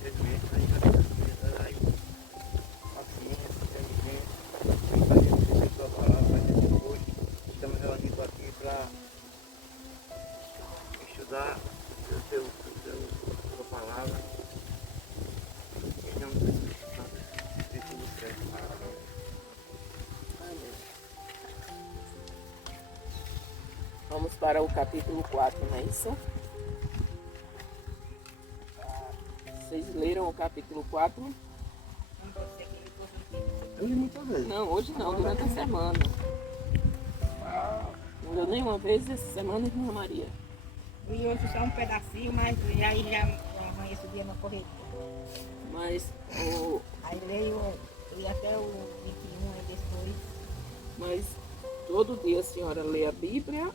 Infelizmente, aí cadê as coisas? Aí, paciência, inteligência, vem fazer a sua palavra, mas a gente hoje estamos reunidos aqui para estudar a sua palavra, em nome do Espírito Santo, de tudo certo. Vamos para o capítulo 4, não é isso? Vocês leram o capítulo 4? Eu li muitas vezes. Não, hoje não, durante a semana. Não deu nenhuma vez essa semana, irmã Maria. E hoje só um pedacinho, mas aí já amanhece o dia na correria. Mas, Aí leio até o 21, aí depois. mas todo dia a senhora lê a Bíblia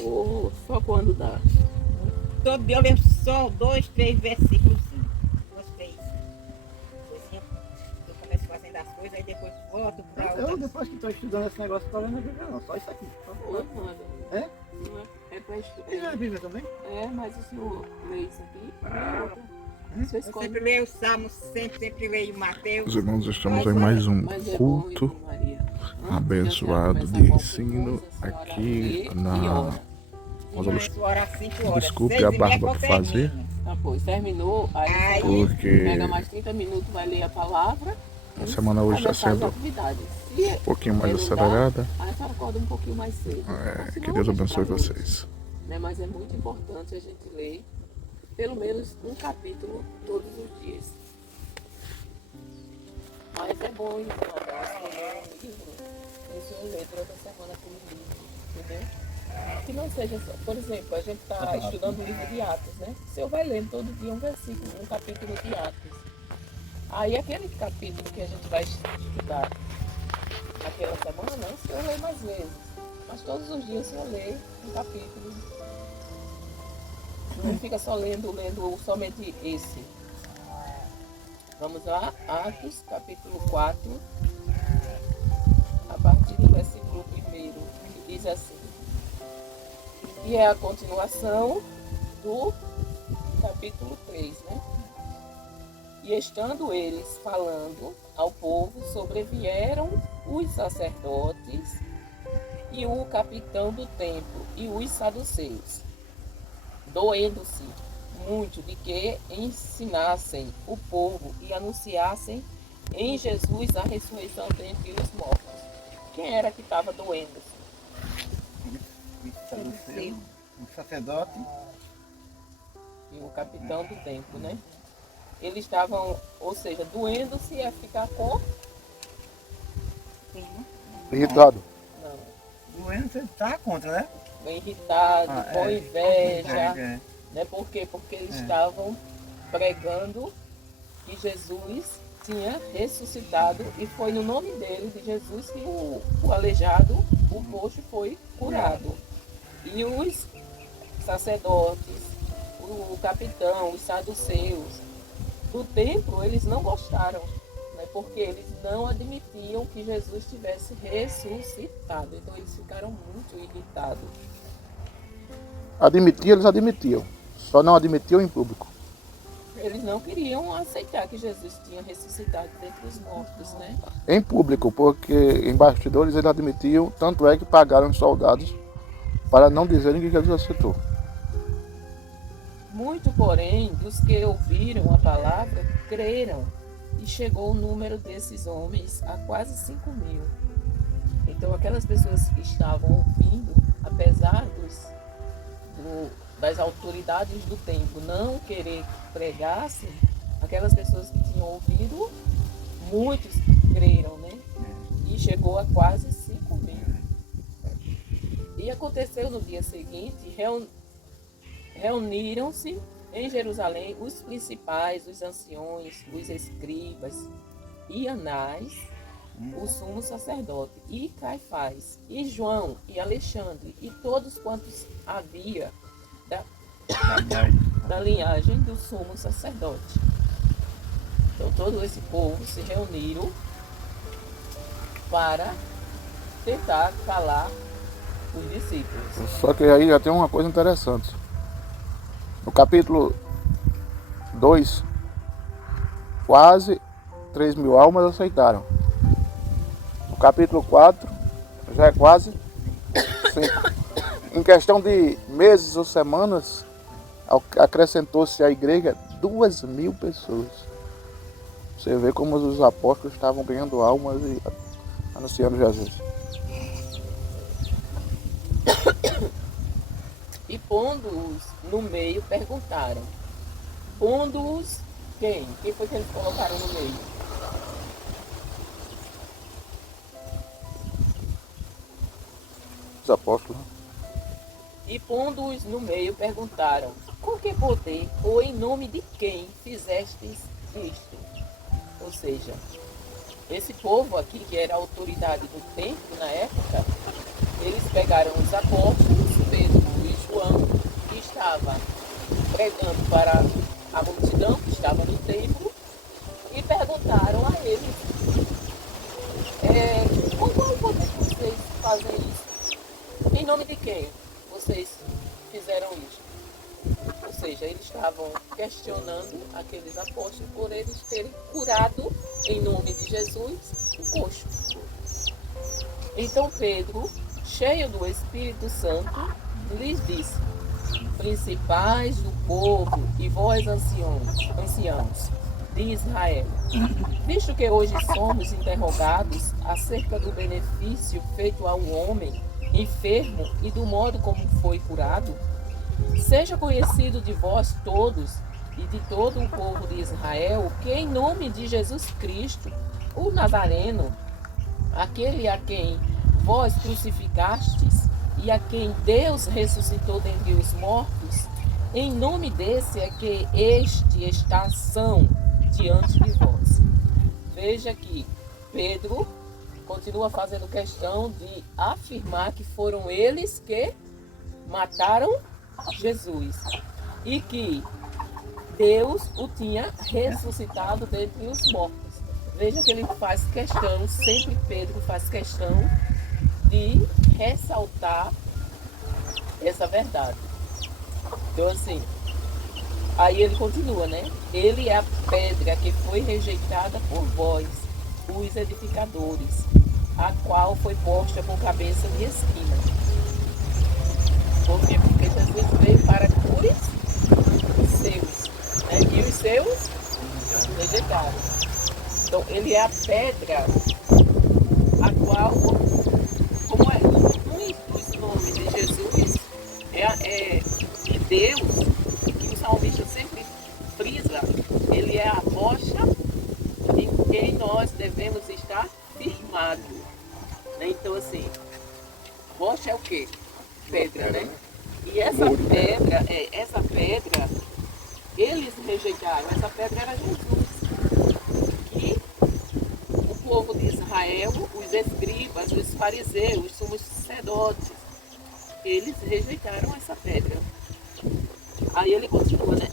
ou só quando dá? Todo dia eu leio só 2, 3 versículos, sim. 2, 3. Coisinha, eu começo fazendo as coisas, aí depois volto para Eu, outra. depois que estou estudando esse negócio, estou lendo a Bíblia, não, só isso aqui. Ou nada? É? Não é? É para E estudar. a Bíblia também? É, mas o senhor lê isso aqui? Lê outra. Você Eu escolhe. sempre leio o Salmo, sempre leio Mateus. Os irmãos, estamos em mais um Mas é bom, culto irmã Maria. Antes da abençoado senhora de começar ensino qualquer coisa, a senhora aqui lê e na. ora. Começo a orar 5 horas. Desculpe 6 a e meia barba eu por fazer. termino. Tá, pois, terminou, aí Aí- você Porque pega mais 30 minutos, vai ler a palavra. a semana hoje está faz sendo atividades. Se um pouquinho mais não dá, acelerada. aí a senhora acorda um pouquinho mais cedo. Mas Que senão Deus a gente abençoe tá muito, vocês. né? Mas é muito importante a gente ler pelo menos um capítulo todos os dias. Mas é bom, irmã, ler um livro, e o senhor lê durante a semana aquele livro, entendeu? Que não seja só, por exemplo, a gente está estudando o livro de Atos, né? O senhor vai lendo todo dia um versículo, um capítulo de Atos. Aí aquele capítulo que a gente vai estudar naquela semana, o senhor lê mais vezes. Mas todos os dias o senhor lê um capítulo. Não fica só lendo somente esse. Vamos lá, Atos, capítulo 4, a partir do versículo 1, que diz assim. E é a continuação do capítulo 3, né? E estando eles falando ao povo, sobrevieram os sacerdotes e o capitão do templo e os saduceus, doendo-se muito de que ensinassem o povo e anunciassem em Jesus a ressurreição dentre os mortos. Quem era que estava doendo-se? Um sacerdote. E o capitão do templo, né? Eles estavam, ou seja, doendo-se a ficar com... Irritado. Não, Doendo, você está contra, né? irritado, com inveja. É. Né? Por quê? Porque eles estavam pregando que Jesus tinha ressuscitado e foi no nome dele, de Jesus, que o aleijado, o coxo, foi curado. E os sacerdotes, o capitão, os saduceus do templo, eles não gostaram, né? Porque eles não admitiam que Jesus tivesse ressuscitado. Então eles ficaram muito irritados. Eles admitiam. Só não admitiam em público. Eles não queriam aceitar que Jesus tinha ressuscitado dentre os mortos, né? Em público, porque em bastidores eles admitiam, tanto é que pagaram os soldados para não dizerem que Jesus ressuscitou. Muito, porém, dos que ouviram a palavra, creram, e chegou o número desses homens a quase 5.000. Então, aquelas pessoas que estavam ouvindo, apesar das autoridades do templo não querer que pregassem, aquelas pessoas que tinham ouvido, muitos creram, né? E chegou a quase 5.000. E aconteceu no dia seguinte, reuniram-se em Jerusalém os principais, os anciões, os escribas, e Anás, o sumo sacerdote, e Caifás, e João, e Alexandre, e todos quantos havia da linhagem do sumo sacerdote. Então todo esse povo se reuniram para tentar calar os discípulos. Só que aí já tem uma coisa interessante. No capítulo 2, quase 3.000 almas aceitaram. No capítulo 4, já é quase 5. Em questão de meses ou semanas, acrescentou-se à igreja 2.000 pessoas. Você vê como os apóstolos estavam ganhando almas e anunciando Jesus. E pondo-os no meio, perguntaram. Pondo-os quem? Quem foi que eles colocaram no meio? Os apóstolos. E pondo-os no meio, perguntaram. Com que poder ou em nome de quem fizestes isto? Ou seja, esse povo aqui, que era a autoridade do templo na época, eles pegaram os apóstolos, Pedro e João, que estavam pregando para a multidão que estava no templo, e perguntaram a eles, com qual poder vocês fazem isso? Em nome de quem vocês fizeram isso? Ou seja, eles estavam questionando aqueles apóstolos por eles terem curado, em nome de Jesus, o coxo. Então Pedro, cheio do Espírito Santo, lhes disse: principais do povo e vós anciãos de Israel, visto que hoje somos interrogados acerca do benefício feito ao homem enfermo e do modo como foi curado, seja conhecido de vós todos e de todo o povo de Israel que em nome de Jesus Cristo, o Nazareno, aquele a quem vós crucificastes e a quem Deus ressuscitou dentre os mortos, em nome desse é que este está são diante de vós. Veja que Pedro continua fazendo questão de afirmar que foram eles que mataram Jesus e que Deus o tinha ressuscitado dentre os mortos. Veja que ele faz questão, sempre Pedro faz questão de ressaltar essa verdade. Então assim, aí ele continua, né? Ele é a pedra que foi rejeitada por vós, os edificadores, a qual foi posta por cabeça de esquina. Por quê? Porque Jesus veio para os seus, né? E os seus rejeitaram. Então ele é a pedra a qual, como é um dos nomes de Jesus, é de Deus, que o salmista sempre frisa, ele é a rocha em quem nós devemos estar firmados. Né? Então assim, rocha é o quê? Pedra, né? E essa pedra, eles rejeitaram. Essa pedra era Jesus. Que o povo de Israel, os escribas, os fariseus, os sumos sacerdotes, eles rejeitaram essa pedra. Aí ele continua, né?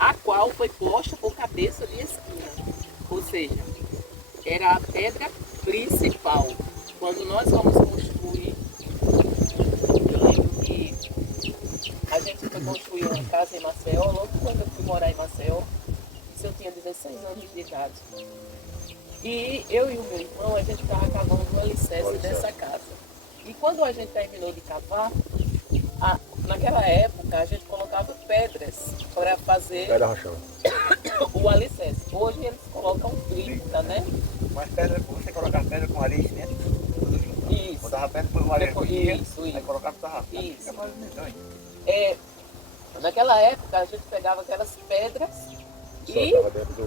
A qual foi posta por cabeça de esquina. Ou seja, era a pedra principal. Quando nós vamos construir, eu lembro que a gente foi construir uma casa em Maceió, logo quando eu fui morar em Maceió, isso eu tinha 16 anos de idade. E eu e o meu irmão, a gente estava cavando o alicerce dessa casa. E quando a gente terminou de cavar, naquela época a gente colocava pedras para fazer o alicerce. Hoje eles colocam brita, né? Mas pedra, você colocar pedra com areia dentro, tudo junto. Isso. Botava pedra, põe uma areia com Isso. aí colocava e tava. Isso. Fica mais medonho. Naquela época a gente pegava aquelas pedras e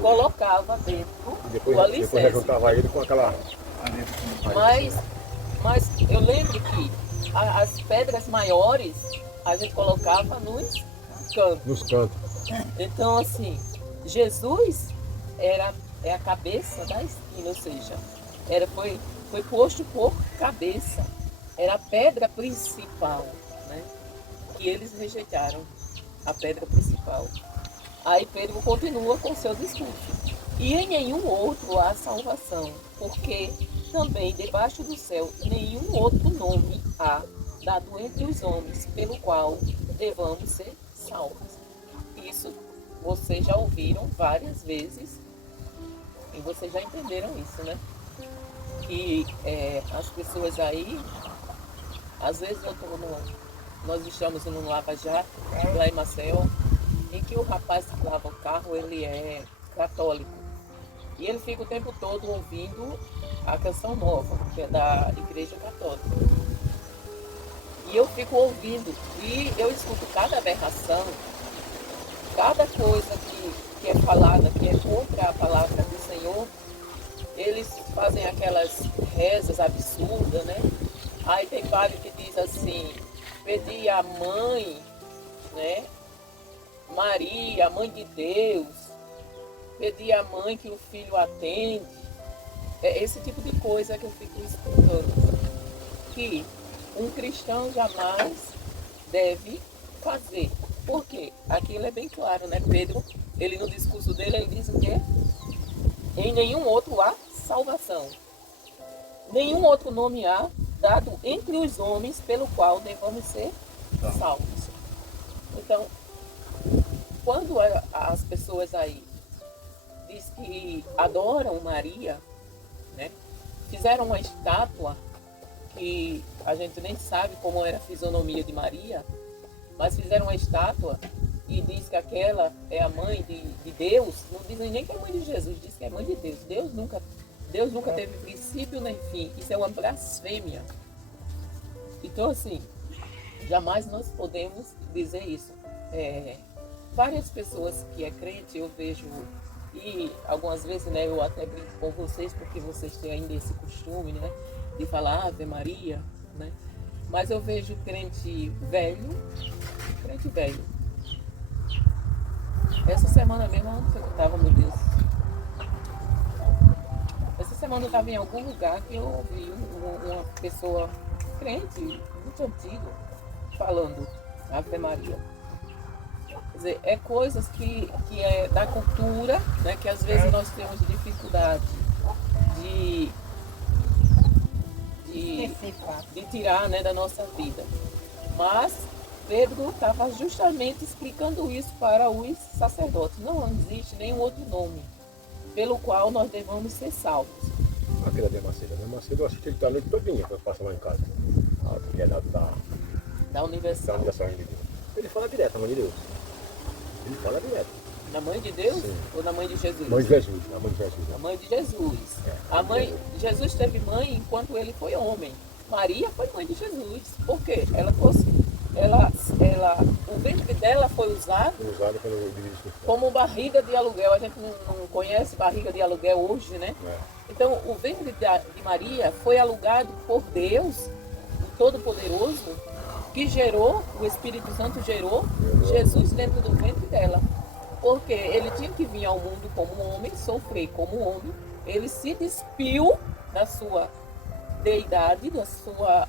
colocava dentro do alicerce. Depois juntava ele com aquela... Mas eu lembro que as pedras maiores a gente colocava nos cantos. Nos cantos. Então assim, Jesus é a cabeça da esquina, ou seja, foi posto por cabeça. Era a pedra principal, né? Que eles rejeitaram a pedra principal. Aí Pedro continua com seu discurso. E em nenhum outro há salvação, porque também debaixo do céu nenhum outro nome há dado entre os homens pelo qual devamos ser salvos. Isso vocês já ouviram várias vezes E vocês já entenderam isso, né? Que as pessoas aí, às vezes nós estamos num lava-jato, lá em Maceió, em que o rapaz que lava o carro, ele é católico. E ele fica o tempo todo ouvindo a canção nova, que é da Igreja Católica. E eu fico ouvindo, e eu escuto cada aberração, cada coisa que é falada, que é contra a palavra do Senhor. Eles fazem aquelas rezas absurdas, né? Aí tem padre que diz assim, pedir a mãe, né? Maria, a mãe de Deus, pedir a mãe que o filho atende. É esse tipo de coisa que eu fico escutando. Que um cristão jamais deve fazer. Por quê? Aquilo é bem claro, né? Pedro, ele no discurso dele, ele diz o quê? Em nenhum outro há salvação. Nenhum outro nome há dado entre os homens pelo qual devemos ser salvos. Então, quando as pessoas aí diz que adoram Maria, né? Fizeram uma estátua que a gente nem sabe como era a fisionomia de Maria, mas fizeram uma estátua e diz que aquela é a mãe de Deus. Não dizem nem que é mãe de Jesus, diz que é mãe de Deus. Deus nunca teve princípio nem fim. Isso é uma blasfêmia. Então, assim, jamais nós podemos dizer isso. Várias pessoas que é crente, eu vejo, e algumas vezes, né, eu até brinco com vocês, porque vocês têm ainda esse costume, né, de falar Ave Maria, né? Mas eu vejo crente velho. Essa semana mesmo, onde foi que eu estava, meu Deus? Essa semana eu estava em algum lugar que eu ouvi uma pessoa crente, muito antigo, falando Ave Maria. Quer dizer, é coisas que é da cultura, né, que às vezes nós temos dificuldade de tirar, né, da nossa vida. Mas Pedro estava justamente explicando isso para os sacerdotes. Não existe nenhum outro nome pelo qual nós devemos ser salvos. Aquele da Macedo. A Macedo eu assisti ele a noite todinha quando passa lá em casa. Que é Da Universal. de Deus. Ele fala direto, a mãe de Deus. Ele fala direto. Na mãe de Deus? Sim. Ou na mãe de Jesus? Mãe de Jesus, a mãe de Jesus. A mãe de Jesus. A mãe, Jesus teve mãe enquanto ele foi homem. Maria foi mãe de Jesus. Por quê? O ventre dela foi usado como barriga de aluguel. A gente não conhece barriga de aluguel hoje, né? Então, o ventre de Maria foi alugado por Deus, o Todo-Poderoso, que gerou, o Espírito Santo gerou Jesus dentro do ventre dela. Porque ele tinha que vir ao mundo como homem, sofrer como homem. Ele se despiu da sua deidade, da sua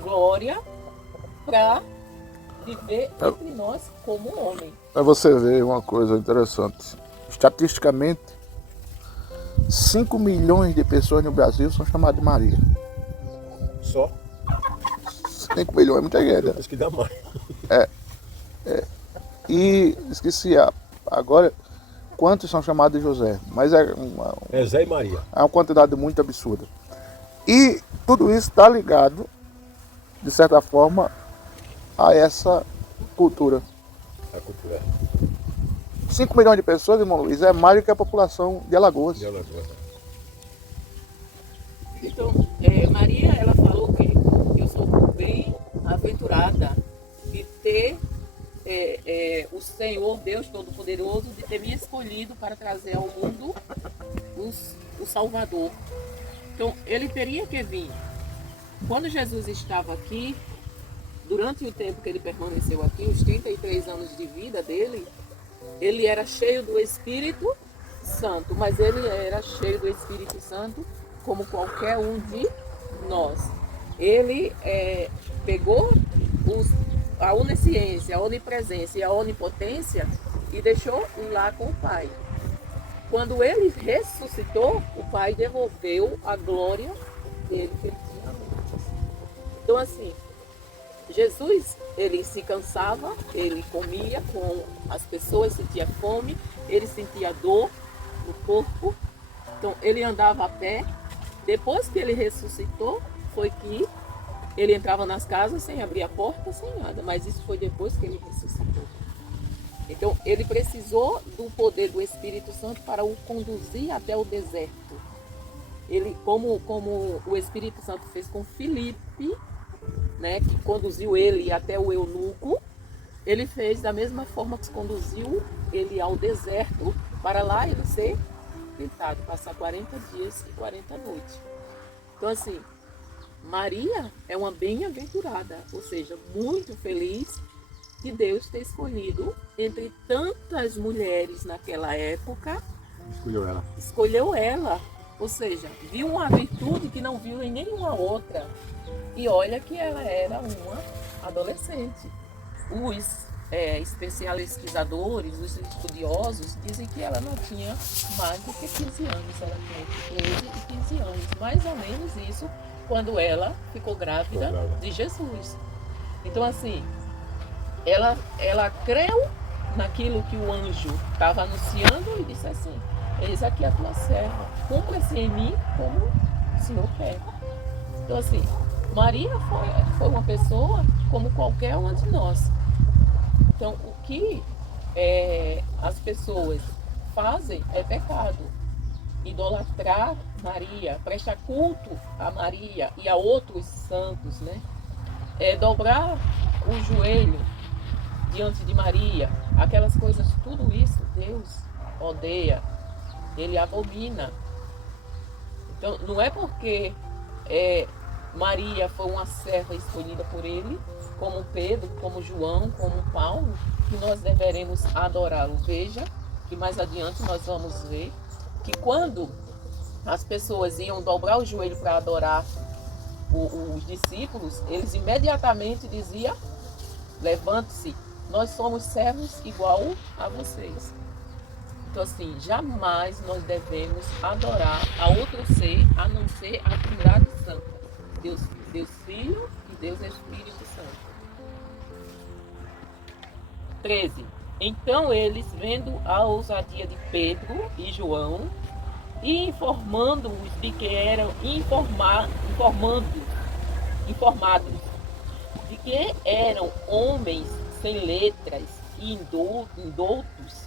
glória, para viver entre nós como homem. Para você ver uma coisa interessante. Estatisticamente, 5 milhões de pessoas no Brasil são chamadas de Maria. Só? 5 milhões é muita gente. Acho que dá mais. E esqueci agora quantos são chamados de José. Mas É Zé e Maria. é uma quantidade muito absurda. E tudo isso está ligado, de certa forma, a essa cultura. A cultura 5 milhões de pessoas, irmão Luiz, é mais do que a população de Alagoas. de Alagoas. Então, Maria, ela falou que eu sou bem aventurada de ter o Senhor, Deus Todo-Poderoso, de ter me escolhido para trazer ao mundo o Salvador. Então, ele teria que vir. Quando Jesus estava aqui, durante o tempo que ele permaneceu aqui, os 33 anos de vida dele, ele era cheio do Espírito Santo, mas ele era cheio do Espírito Santo como qualquer um de nós. Ele pegou a onisciência, a onipresença e a onipotência e deixou lá com o Pai. Quando ele ressuscitou, o Pai devolveu a glória dele que ele tinha antes. Então, assim, Jesus, ele se cansava, ele comia com as pessoas, sentia fome, ele sentia dor no corpo, Então ele andava a pé. Depois que ele ressuscitou, foi que ele entrava nas casas sem abrir a porta, sem nada. Mas isso foi depois que ele ressuscitou. Então ele precisou do poder do Espírito Santo para o conduzir até o deserto. Ele, como o Espírito Santo fez com Filipe, né, que conduziu ele até o eunuco, ele fez da mesma forma que conduziu ele ao deserto, para lá ele ser tentado, passar 40 dias e 40 noites. Então assim, Maria é uma bem-aventurada, ou seja, muito feliz de Deus ter escolhido entre tantas mulheres naquela época, escolheu ela. Ou seja, viu uma virtude que não viu em nenhuma outra. E olha que ela era uma adolescente. Os especializadores, os estudiosos, dizem que ela não tinha mais do que 15 anos. Ela tinha entre 13 e 15 anos. Mais ou menos isso, quando ela ficou grávida de Jesus. Então assim, ela creu naquilo que o anjo estava anunciando e disse assim: eis aqui a tua serva, cumpra-se em mim como o Senhor quer. Então assim, Maria foi uma pessoa como qualquer uma de nós. Então o que as pessoas fazem é pecado. Idolatrar Maria, prestar culto a Maria e a outros santos, né? Dobrar o joelho diante de Maria, aquelas coisas, tudo isso Deus odeia. Ele abomina. Então, não é porque Maria foi uma serva escolhida por ele, como Pedro, como João, como Paulo, que nós deveremos adorá-lo. Veja que mais adiante nós vamos ver que quando as pessoas iam dobrar o joelho para adorar os discípulos, eles imediatamente diziam: levante-se, nós somos servos igual a vocês. Então assim, jamais nós devemos adorar a outro ser, a não ser a Trindade Santa. Deus Filho e Deus Espírito Santo. 13. Então eles, vendo a ousadia de Pedro e João, e informando-os de que eram informados de que eram homens sem letras e indoutos,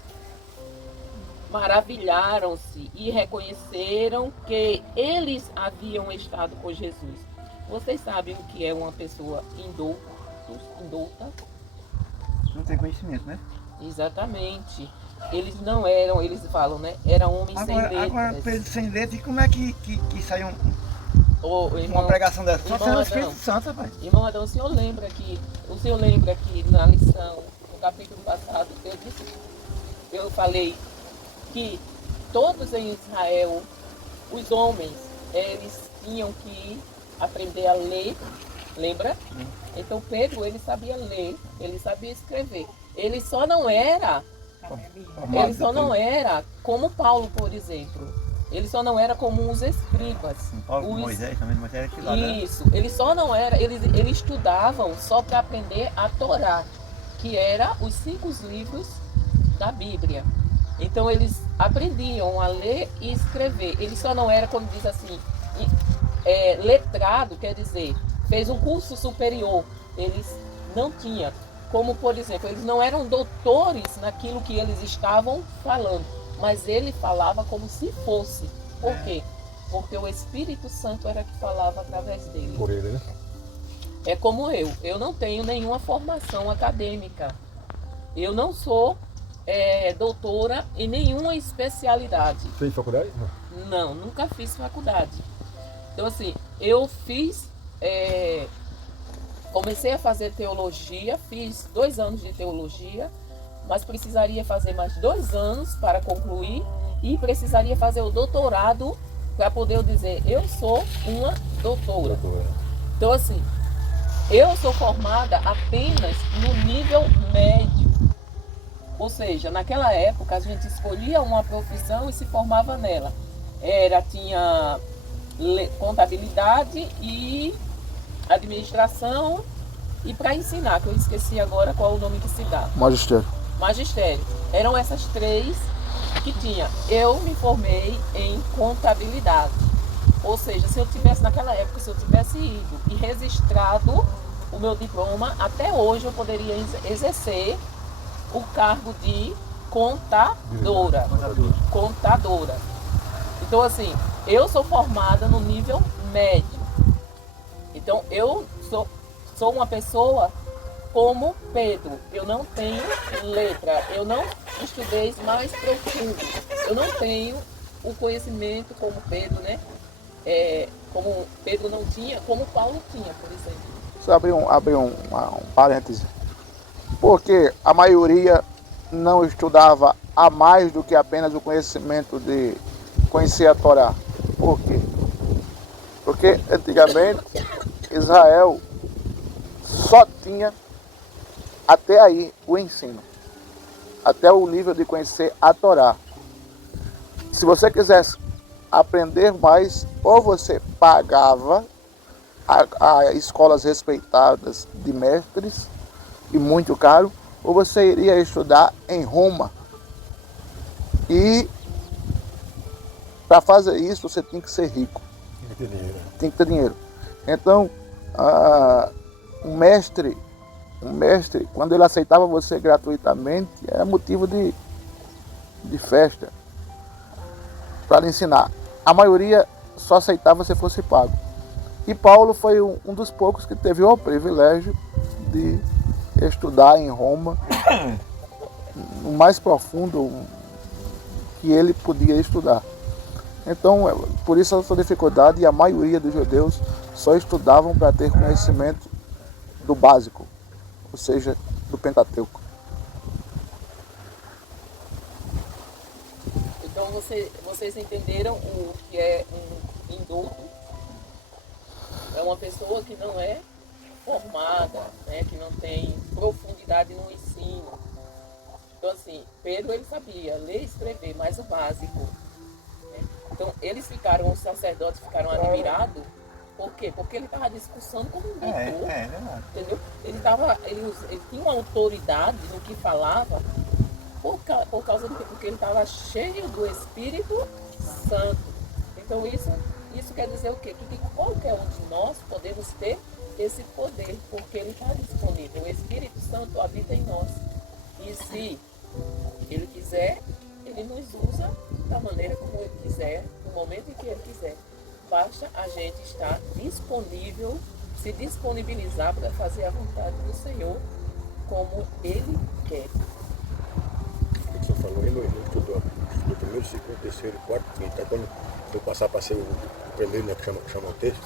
maravilharam-se e reconheceram que eles haviam estado com Jesus. Vocês sabem o que é uma pessoa indouta? Não tem conhecimento, né? Exatamente. Eles não eram, eles falam, né? Eram homens sem letras. Agora, Pedro sem letra, e como é que sai Irmão, uma pregação dessa? Só sendo o Adão, Espírito Santo, rapaz. Irmão Adão, o senhor lembra que na lição, no capítulo passado, eu falei que todos em Israel, os homens, eles tinham que aprender a ler, lembra? Então Pedro, ele sabia ler, ele sabia escrever. Ele só não era como Paulo, por exemplo. Ele só não era como os escribas. Paulo, Moisés também, mas era aquilo lá, né? Isso, ele só não era, eles estudavam só para aprender a Torá, que era os 5 livros da Bíblia. Então eles aprendiam a ler e escrever. Ele só não era, como diz assim, letrado, quer dizer, fez um curso superior. Eles não tinham. Como, por exemplo, eles não eram doutores naquilo que eles estavam falando, mas ele falava como se fosse. Por quê? Porque o Espírito Santo era que falava através dele. Por ele, né? É como eu não tenho nenhuma formação acadêmica. Eu não sou doutora em nenhuma especialidade. Fez faculdade? Não, nunca fiz faculdade. Então assim, eu fiz... comecei a fazer teologia, fiz 2 anos de teologia, mas precisaria fazer mais 2 anos para concluir e precisaria fazer o doutorado para poder dizer, eu sou uma doutora. Então assim, eu sou formada apenas no nível médio. Ou seja, naquela época a gente escolhia uma profissão e se formava nela. Tinha contabilidade e administração e para ensinar, que eu esqueci agora qual é o nome que se dá. Magistério. Magistério. Eram essas 3 que tinha. Eu me formei em contabilidade. Ou seja, se eu tivesse naquela época, se eu tivesse ido e registrado o meu diploma, até hoje eu poderia exercer o cargo de contadora. Contadora. Então, assim, eu sou formada no nível médio. Então, eu sou uma pessoa como Pedro. Eu não tenho letra, eu não estudei mais profundo. Eu não tenho o conhecimento como Pedro, né? Como Pedro não tinha, como Paulo tinha, por exemplo. Só abrir um parêntese. Porque a maioria não estudava a mais do que apenas o conhecimento de conhecer a Torá. Por quê? Porque antigamente Israel só tinha até aí o ensino, até o nível de conhecer a Torá. Se você quisesse aprender mais, ou você pagava a escolas respeitadas de mestres, e muito caro, ou você iria estudar em Roma. E para fazer isso você tem que ser rico. Tem que ter dinheiro. Então, um mestre, quando ele aceitava você gratuitamente, era motivo de festa para lhe ensinar. A maioria só aceitava se fosse pago. E Paulo foi um dos poucos que teve o privilégio de estudar em Roma, o mais profundo que ele podia estudar. Então, por isso essa dificuldade, e a maioria dos judeus só estudavam para ter conhecimento do básico, ou seja, do Pentateuco. Então, vocês entenderam o que é um indulto? É uma pessoa que não é formada, né, que não tem profundidade no ensino. Então, assim, Pedro, ele sabia ler e escrever, mas o básico. Né? Então, os sacerdotes ficaram admirados. Por quê? Porque ele estava discursando como um doutor. Verdade. Entendeu? Ele tinha uma autoridade no que falava por causa do quê? Porque ele estava cheio do Espírito Santo. Então, isso quer dizer o quê? Que qualquer um de nós podemos ter esse poder, porque ele está disponível. O Espírito Santo habita em nós. E se ele quiser, ele nos usa da maneira como ele quiser, no momento em que ele quiser. Basta a gente estar disponível, se disponibilizar para fazer a vontade do Senhor como ele quer. O que você falou aí, não estudou primeiro, segundo, terceiro, quarto, quinto. Aí quando eu passar para ser o primeiro, né, que chama o texto,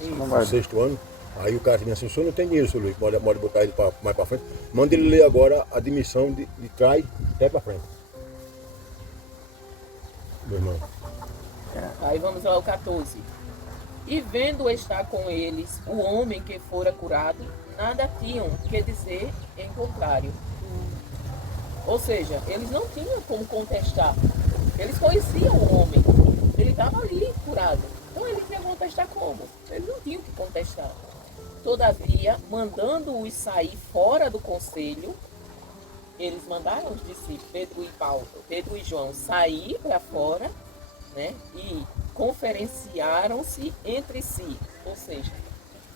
o sexto ano, aí o cara diz assim: o senhor não tem dinheiro, senhor Luiz, pode botar ele mais para frente. Manda ele ler agora a admissão de trás até para frente. Meu irmão. Aí vamos ao 14. E vendo estar com eles o homem que fora curado, nada tinham que dizer em contrário. Ou seja, eles não tinham como contestar. Eles conheciam o homem. Ele estava ali curado. Então eles iam contestar como? Eles não tinham que contestar. Todavia, mandando-os sair fora do conselho, eles mandaram os discípulos, Pedro e João, sair para fora, né? E conferenciaram-se entre si. Ou seja,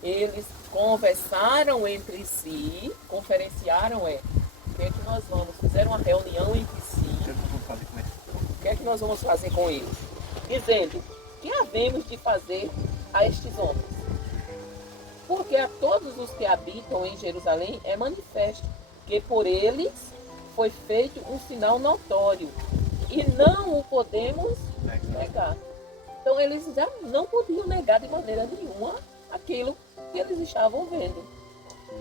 eles conversaram entre si. Conferenciaram o que é que nós vamos? Fizeram uma reunião entre si. O que é que nós vamos fazer com eles? Dizendo: que havemos de fazer a estes homens? Porque a todos os que habitam em Jerusalém é manifesto que por eles foi feito um sinal notório e não o podemos negar. Então eles já não podiam negar de maneira nenhuma aquilo que eles estavam vendo.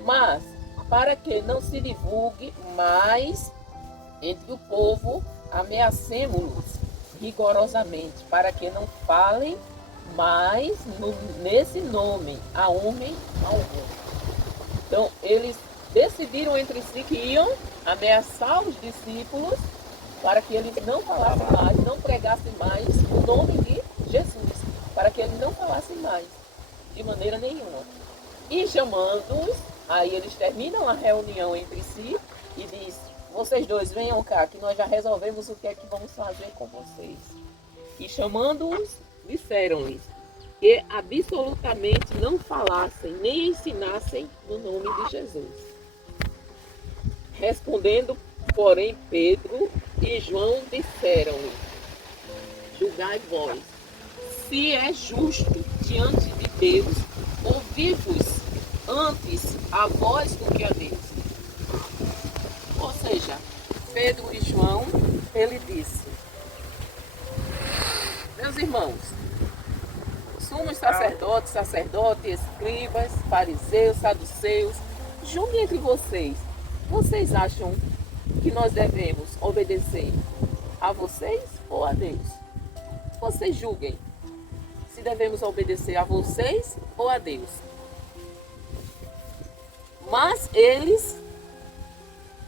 Mas, para que não se divulgue mais entre o povo, ameacemo-los rigorosamente, para que não falem mais nesse nome a homem algum. Então, eles decidiram entre si que iam ameaçar os discípulos para que eles não falassem mais, não pregassem mais o nome de Jesus, para que eles não falassem mais, de maneira nenhuma. E chamando-os, aí eles terminam a reunião entre si e diz: vocês dois venham cá, que nós já resolvemos o que é que vamos fazer com vocês. E chamando-os, disseram-lhes que absolutamente não falassem nem ensinassem no nome de Jesus. Respondendo, porém, Pedro e João disseram-lhe: julgai vós, se é justo diante de Deus, ouvir-vos antes a vós do que a Deus. Ou seja, Pedro e João, ele disse: meus irmãos, sumos sacerdotes, escribas, fariseus, saduceus, julguem entre vocês. Vocês acham que nós devemos obedecer a vocês ou a Deus? Vocês julguem se devemos obedecer a vocês ou a Deus. Mas eles,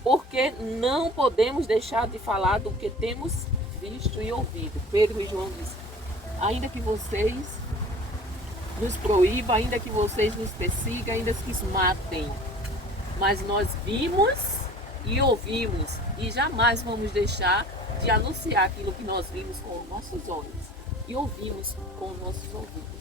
porque não podemos deixar de falar do que temos visto e ouvido. Pedro e João dizem: ainda que vocês nos proíbam, ainda que vocês nos persigam, ainda que nos matem, mas nós vimos e ouvimos e jamais vamos deixar de anunciar aquilo que nós vimos com os nossos olhos e ouvimos com os nossos ouvidos.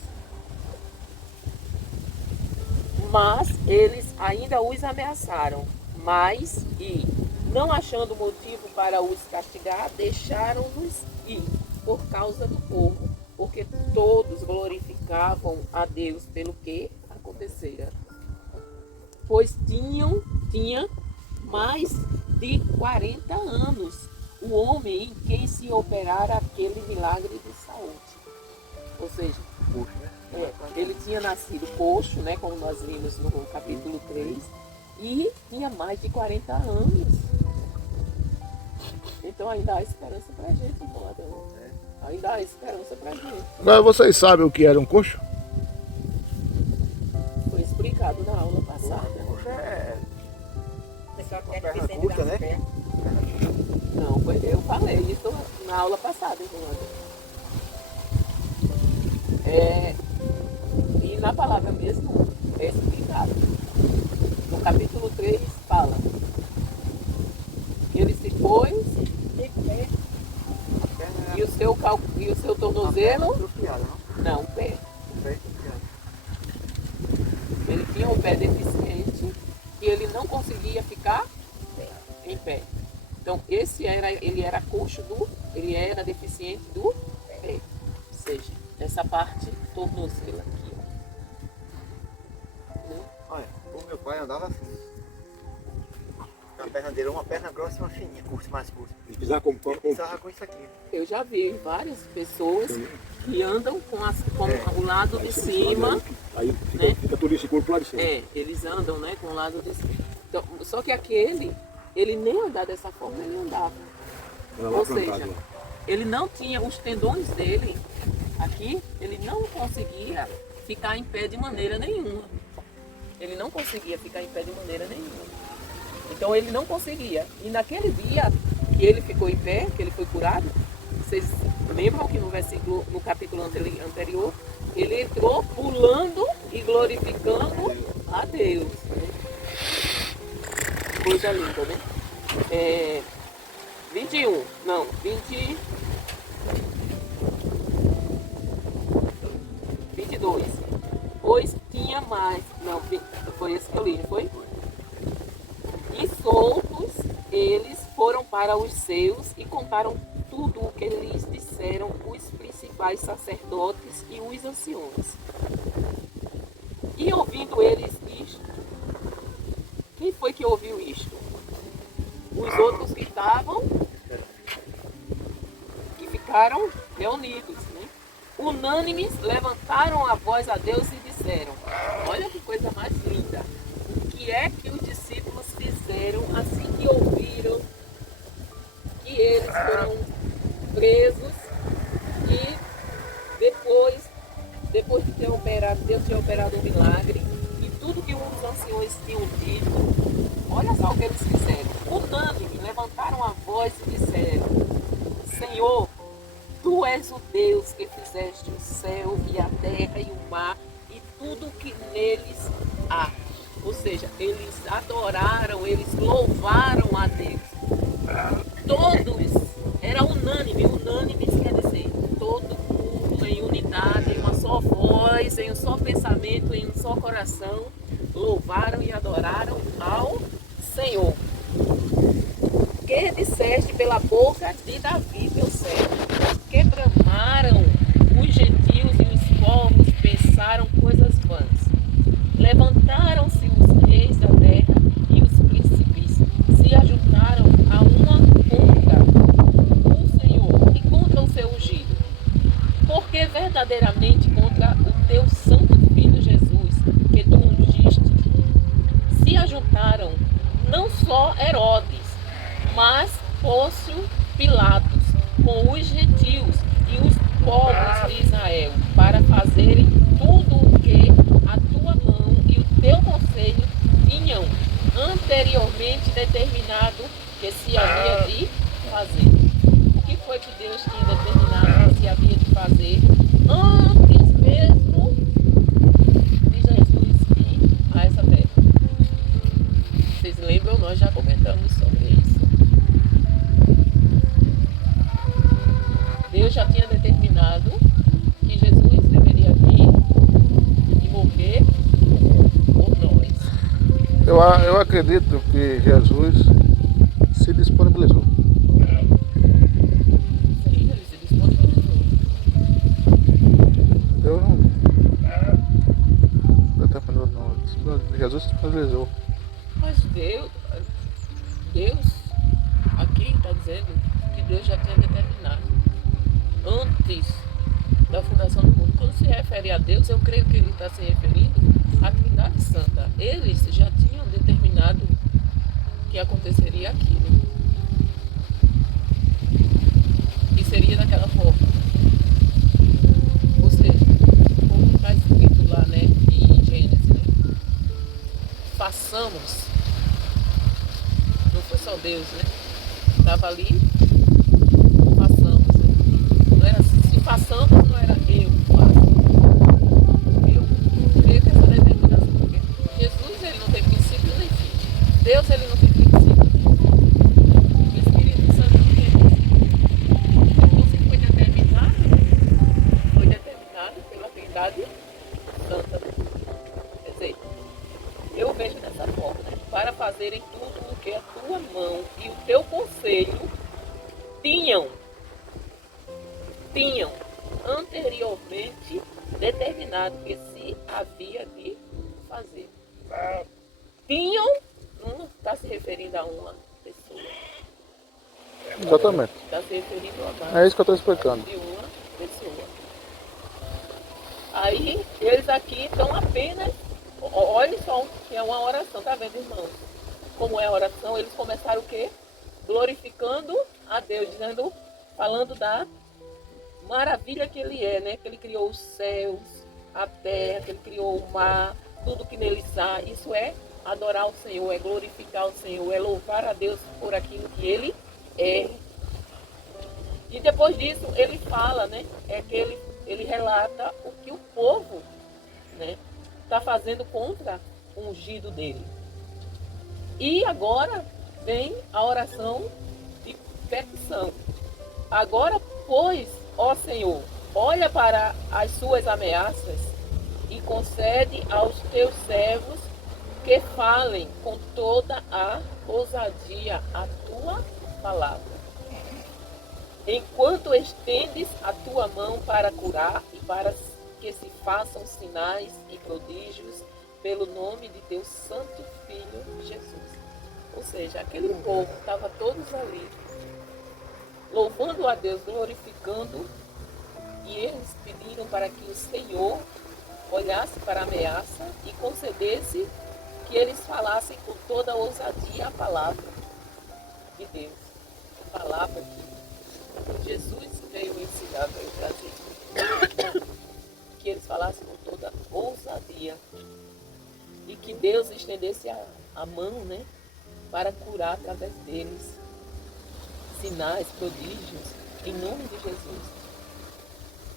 Mas eles ainda os ameaçaram, mas, e não achando motivo para os castigar, deixaram-nos ir por causa do povo, porque todos glorificavam a Deus pelo que acontecera. Pois tinha mais de 40 anos o homem em quem se operara aquele milagre de saúde. Ou seja, ele tinha nascido coxo, né, como nós vimos no capítulo 3, e tinha mais de 40 anos. Então ainda há esperança pra gente, irmão Adão. Ainda há esperança pra gente. Agora vocês sabem o que era um coxo? Foi explicado na aula passada. O pessoal Uma quer perna descendo curta, das né? pernas. Não, eu falei isso na aula passada, irmão Adão. E na palavra mesmo é explicado. No capítulo 3 fala que ele se pôs de pé e o seu tornozelo, Atrofiada, não? não, o pé. O pé atrofiado. Ele tinha um pé deficiente e ele não conseguia ficar em pé. Então ele era coxo ele era deficiente do pé. Ou seja, essa parte tornozelo aqui. Olha, o meu pai andava assim. A perna dele é uma perna grossa e uma fininha, curta, mais curta. E pisar como Ele pisava com isso aqui. Eu já vi várias pessoas que andam com o lado de cima. Aí né? fica todo esse corpo lá de cima. Eles andam, né, com o lado de cima. Então, só que aquele, ele nem andar dessa forma, ele andava. Era lá Ou plantado, seja, lá. ele não tinha os tendões dele aqui, ele não conseguia ficar em pé de maneira nenhuma. Ele não conseguia ficar em pé de maneira nenhuma. Então ele não conseguia. E naquele dia que ele ficou em pé, que ele foi curado, vocês lembram que no versículo, no capítulo anterior, ele entrou pulando e glorificando a Deus. Né? Coisa linda, né? 22. Pois tinha mais. Não, foi esse que eu li, não foi? E soltos, eles foram para os seus e contaram tudo o que lhes disseram os principais sacerdotes e os anciões. E ouvindo eles isto, quem foi que ouviu isto? Os outros que estavam, que ficaram reunidos, né? Unânimes, levantaram a voz a Deus e disseram: olha que coisa mais linda! O que é que os discípulos fizeram assim que ouviram que eles foram presos e depois de ter operado, Deus tinha operado um milagre e tudo que os anciões tinham dito, olha só o que eles fizeram. Unânime, levantaram a voz e disseram: Senhor, Tu és o Deus que fizeste o céu e a terra e o mar e tudo que neles há. Ou seja, eles adoraram, eles louvaram a Deus. todos, era unânime, quer dizer, todo mundo em unidade, em uma só voz, em um só pensamento, em um só coração, louvaram e adoraram ao Senhor. Que disseste pela boca de Davi, teu servo, que bramaram os gentios e os povos, pensaram coisas vãs. Levantaram-se os reis da terra e os príncipes, se ajuntaram a uma contra o Senhor e contra o seu ungido. Porque verdadeiramente contra o teu santo filho Jesus, que tu ungiste, se ajuntaram não só Herodes, mas Pôncio Pilatos, com os gentios e os povos de Israel, para fazerem tudo o que a tua mão e o teu conselho tinham anteriormente determinado que se havia de fazer. O que foi que Deus tinha determinado que se havia de fazer antes mesmo de Jesus vir a essa terra? Vocês lembram? Nós já comentamos sobre isso. Deus já tinha determinado que Jesus deveria vir e morrer por nós. Eu acredito que Jesus se disponibilizou. Sim, ele se disponibilizou. Eu não. Jesus se disponibilizou. Mas Deus aqui está dizendo que Deus já tinha determinado antes da fundação do mundo. Quando se refere a Deus, eu creio que ele está se referindo à Trindade Santa. Eles já tinham determinado que aconteceria aquilo. E seria daquela forma. Ou seja, como está escrito lá, né, em Gênesis, né? Façamos. Não foi só Deus, né? Estava ali, façamos. Não era, se façamos, não era eu faço. Eu creio que essa determinação, porque Jesus ele não tem princípio nem fim. Deus ele não tem princípio. O Espírito Santo não tem princípio. Então se foi determinado pela Trindade Santa. Quer dizer, eu vejo dessa forma, né? Para fazerem tudo o que a tua mão e o teu conselho tinham anteriormente determinado que se havia de fazer. Tinham não está se referindo a uma pessoa. Exatamente. Está se referindo a mais. É isso que eu estou explicando. De uma pessoa. Aí eles aqui estão apenas. Olha só que é uma oração, tá vendo, irmãos? Como é a oração, eles começaram o quê? Glorificando a Deus, dizendo, falando da maravilha que ele é, né? Que ele criou os céus, a terra, que ele criou o mar, tudo que nele está. Isso é adorar o Senhor, é glorificar o Senhor, é louvar a Deus por aquilo que ele é. E depois disso ele fala, né? É que ele relata o que o povo, né, está fazendo contra o ungido dele. E agora vem a oração de petição. Agora, pois, ó Senhor, olha para as suas ameaças e concede aos teus servos que falem com toda a ousadia a tua palavra. Enquanto estendes a tua mão para curar e para que se façam sinais e prodígios pelo nome de teu santo Filho Jesus. Ou seja, aquele povo estava todos ali, louvando a Deus, glorificando, e eles pediram para que o Senhor olhasse para a ameaça e concedesse que eles falassem com toda a ousadia a palavra de Deus. A palavra que Jesus veio ensinar, veio trazer. Que eles falassem com toda ousadia. E que Deus estendesse a mão, né, para curar através deles. Sinais, prodígios, em nome de Jesus.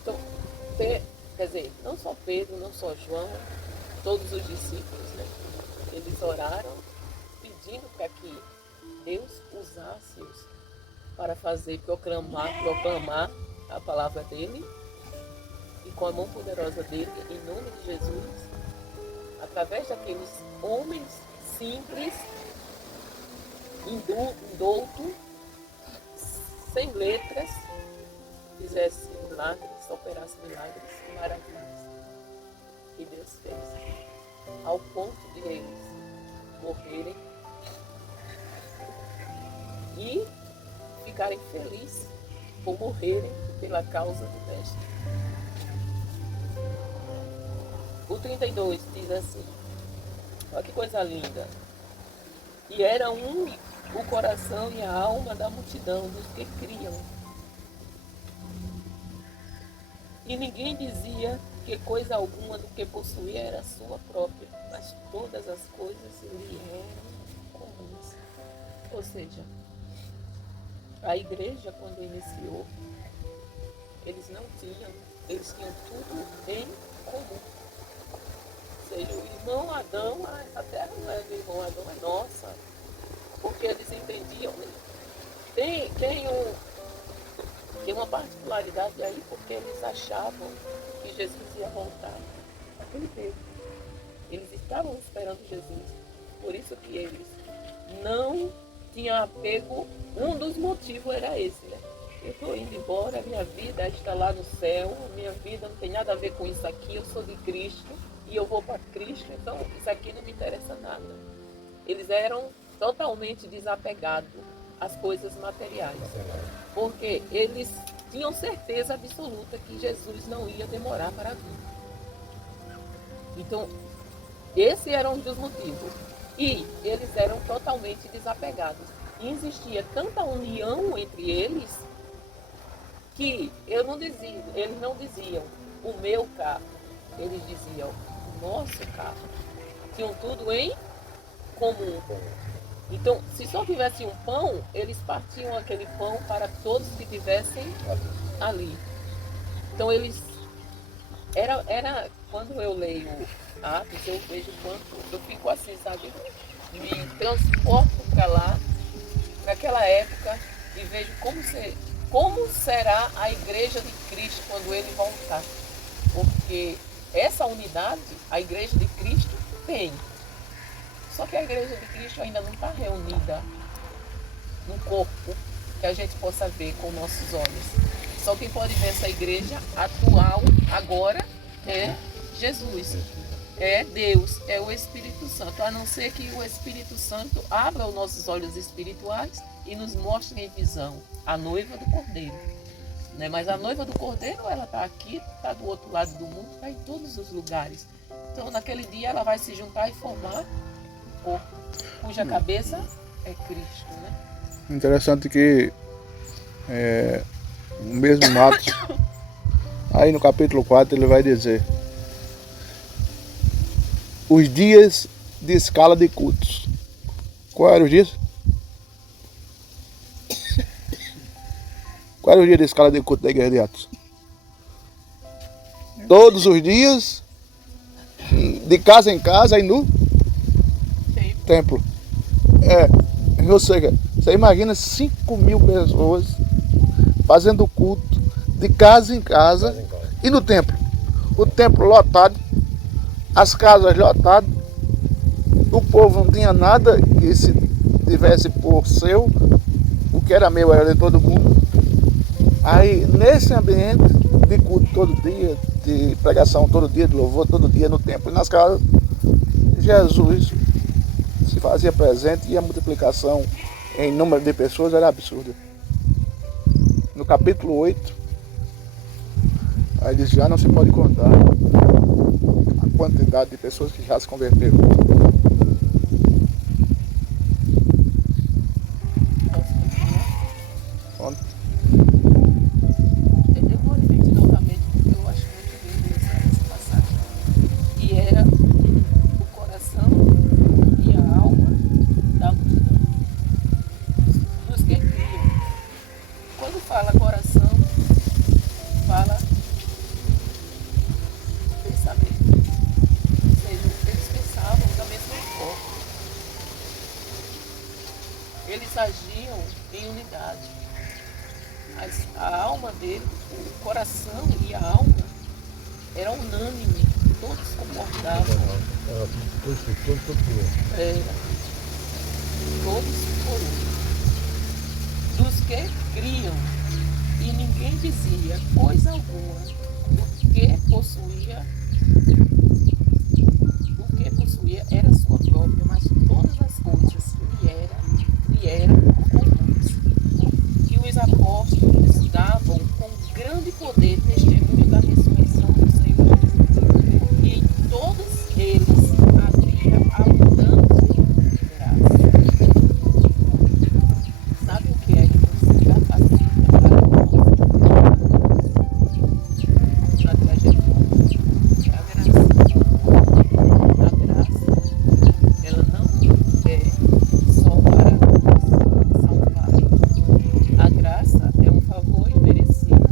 Então, quer dizer, não só Pedro, não só João, todos os discípulos, né, eles oraram pedindo para que Deus usasse-os para proclamar a palavra dele, e com a mão poderosa dele, em nome de Jesus, através daqueles homens simples, indouto, sem letras, fizesse milagres, operasse milagres e maravilhas. E Deus fez, ao ponto de eles morrerem e ficarem felizes por morrerem pela causa do mestre. O 32 diz assim, olha que coisa linda. E era o coração e a alma da multidão dos que criam. E ninguém dizia que coisa alguma do que possuía era sua própria, mas todas as coisas lhe eram comuns. Ou seja, a igreja, quando iniciou, eles tinham tudo em comum. Ou seja, o irmão Adão, essa terra não é do irmão Adão, é nossa. Porque eles entendiam. Tem uma particularidade aí, porque eles achavam que Jesus ia voltar naquele tempo. Eles estavam esperando Jesus. Por isso que eles não tinham apego. Um dos motivos era esse, né? Eu estou indo embora, minha vida está lá no céu, minha vida não tem nada a ver com isso aqui, eu sou de Cristo e eu vou para Cristo, então isso aqui não me interessa nada. Eles eram totalmente desapegados às coisas materiais, porque eles tinham certeza absoluta que Jesus não ia demorar para vir. Então, esse era um dos motivos. E eles eram totalmente desapegados. E existia tanta união entre eles que eles não diziam o meu carro, eles diziam o nosso carro. Tinham tudo em comum. Então, se só tivesse um pão, eles partiam aquele pão para todos que tivessem ali. Então, eles... Era quando eu leio Atos, eu vejo quanto... Eu fico assim, sabe? Me transporto para lá, para aquela época, e vejo como será a igreja de Cristo quando ele voltar. Porque essa unidade, a igreja de Cristo tem. Só que a igreja de Cristo ainda não está reunida num corpo que a gente possa ver com nossos olhos. Só quem pode ver essa igreja atual agora é Jesus, é Deus, é o Espírito Santo. A não ser que o Espírito Santo abra os nossos olhos espirituais e nos mostre em visão a noiva do Cordeiro. Né? Mas a noiva do Cordeiro, ela está aqui, está do outro lado do mundo, está em todos os lugares. Então, naquele dia, ela vai se juntar e formar um corpo, cuja cabeça é Cristo. Né? Interessante que o mesmo Marcos, aí no capítulo 4, ele vai dizer os dias de escala de cultos. Qual eram os dias? Qual era o dia de escala de culto da igreja de Atos? Todos os dias, de casa em casa e no templo. Ou seja, você imagina 5.000 pessoas fazendo culto de casa em casa e no templo. O templo lotado, as casas lotadas, o povo não tinha nada que se tivesse por seu, o que era meu era de todo mundo. Aí, nesse ambiente de culto todo dia, de pregação todo dia, de louvor todo dia no templo e nas casas, Jesus se fazia presente e a multiplicação em número de pessoas era absurda. No capítulo 8, aí diz, já não se pode contar a quantidade de pessoas que já se converteram. Eu vou repetir novamente porque eu acho muito lindo essa passagem. E era o coração e a alma da multidão, dos que criam. Quando fala coração, fala pensamento. Ou seja, eles pensavam da mesma forma. alma dele, o coração e a alma era unânime, todos concordavam. Era, todos por um. Dos que criam, e ninguém dizia coisa alguma do que possuía era sua própria, mas todas as coisas lhe eram comuns. E os apóstolos davam com grande poder testemunho da ressurreição do Senhor Jesus. E em todos eles havia abundância de graça. Sabe o que é que você capacita para nós? Na trajetória. A graça. A graça, ela não é só para nos salvar. A graça é um favor imerecido,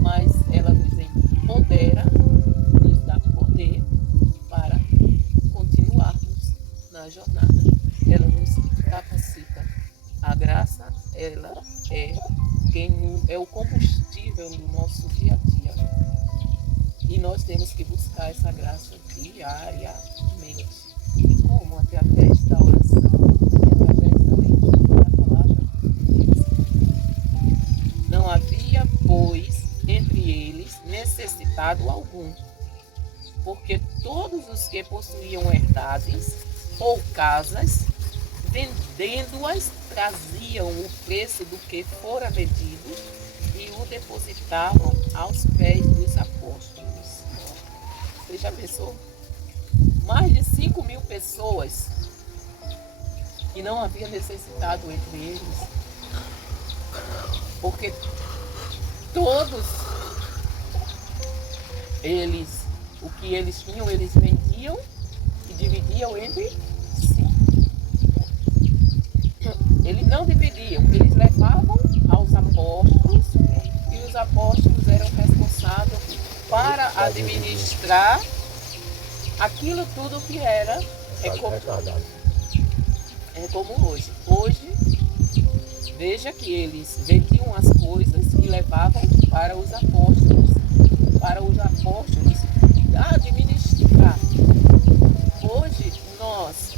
mas ela nos empodera, nos dá poder para continuarmos na jornada. Ela nos capacita. A graça, ela é o combustível do nosso dia a dia. E nós temos que buscar essa graça diariamente. Como? Através da oração e através da leitura da palavra de Deus. Não havia, pois, entre eles necessitado algum, porque todos os que possuíam herdades ou casas, vendendo-as, traziam o preço do que fora vendido e o depositavam aos pés dos apóstolos. Você já pensou? Mais de 5.000 pessoas e não havia necessitado entre eles, porque todos eles, o que eles tinham, eles vendiam e dividiam entre si. Eles não dividiam, eles levavam aos apóstolos e os apóstolos eram responsáveis para administrar aquilo tudo que era como hoje. Hoje, veja que eles vendiam as coisas e levavam para os apóstolos administrar. Hoje nós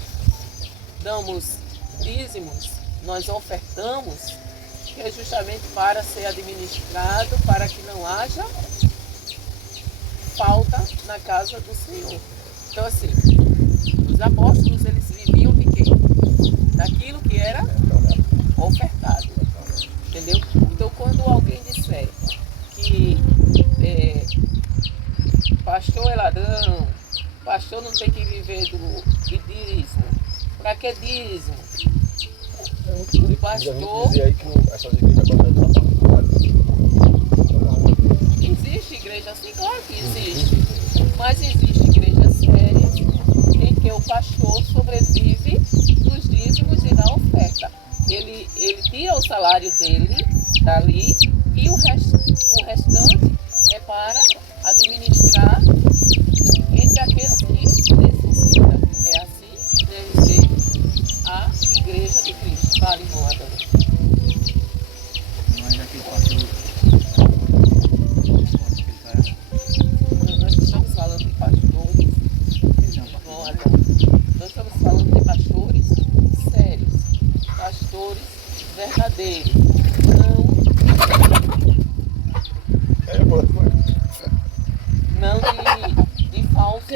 damos dízimos, nós ofertamos, que é justamente para ser administrado, para que não haja falta na casa do Senhor. Então assim, os apóstolos eles viviam de quê? Daquilo que era ofertado. Entendeu? Então quando alguém disser que pastor é ladrão, pastor não tem que viver de dízimo, para que dízimo? O pastor... Existe igreja assim? Claro que existe. Mas existe igreja séria em que o pastor sobrevive dos dízimos e da oferta. Ele tira o salário dele dali e o restante é para administrar entre aqueles que necessitam. É assim que deve ser a igreja de Cristo. Fale, irmão Adão. Mas aquele pastor. Nós estamos falando de pastores. Irmão Adão. Nós estamos falando de pastores sérios. Pastores verdadeiros. Não de falsos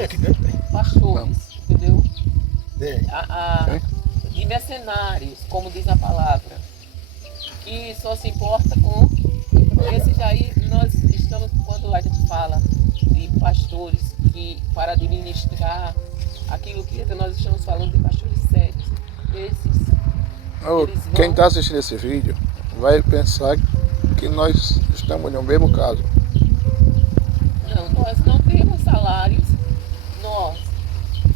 pastores, entendeu? De mercenários, como diz a palavra, que só se importa com esses aí. Nós estamos, quando a gente fala de pastores que para administrar aquilo que nós estamos falando de pastores sérios, esses quem está assistindo esse vídeo vai pensar que nós estamos no mesmo caso. Não, nós não temos salários, nós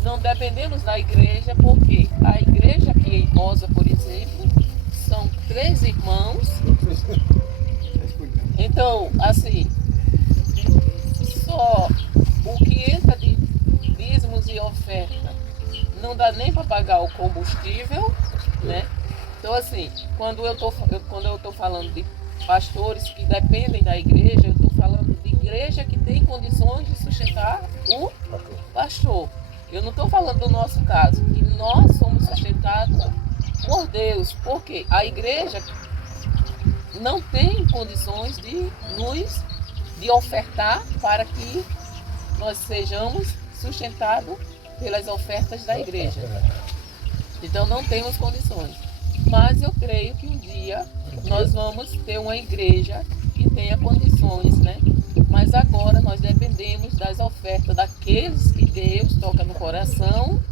não dependemos da igreja, porque a igreja aqui em Rosa, por exemplo, são 3 irmãos. Então, assim, só o que entra de dízimos e oferta não dá nem para pagar o combustível, né? Então, assim, quando eu tô falando de pastores que dependem da igreja, eu estou falando de igreja que tem condições de sustentar o pastor. Eu não estou falando do nosso caso, que nós somos sustentados por Deus, porque a igreja não tem condições de ofertar para que nós sejamos sustentados pelas ofertas da igreja. Então não temos condições. Mas eu creio que um dia nós vamos ter uma igreja que tenha condições, né? Mas agora nós dependemos das ofertas daqueles que Deus toca no coração,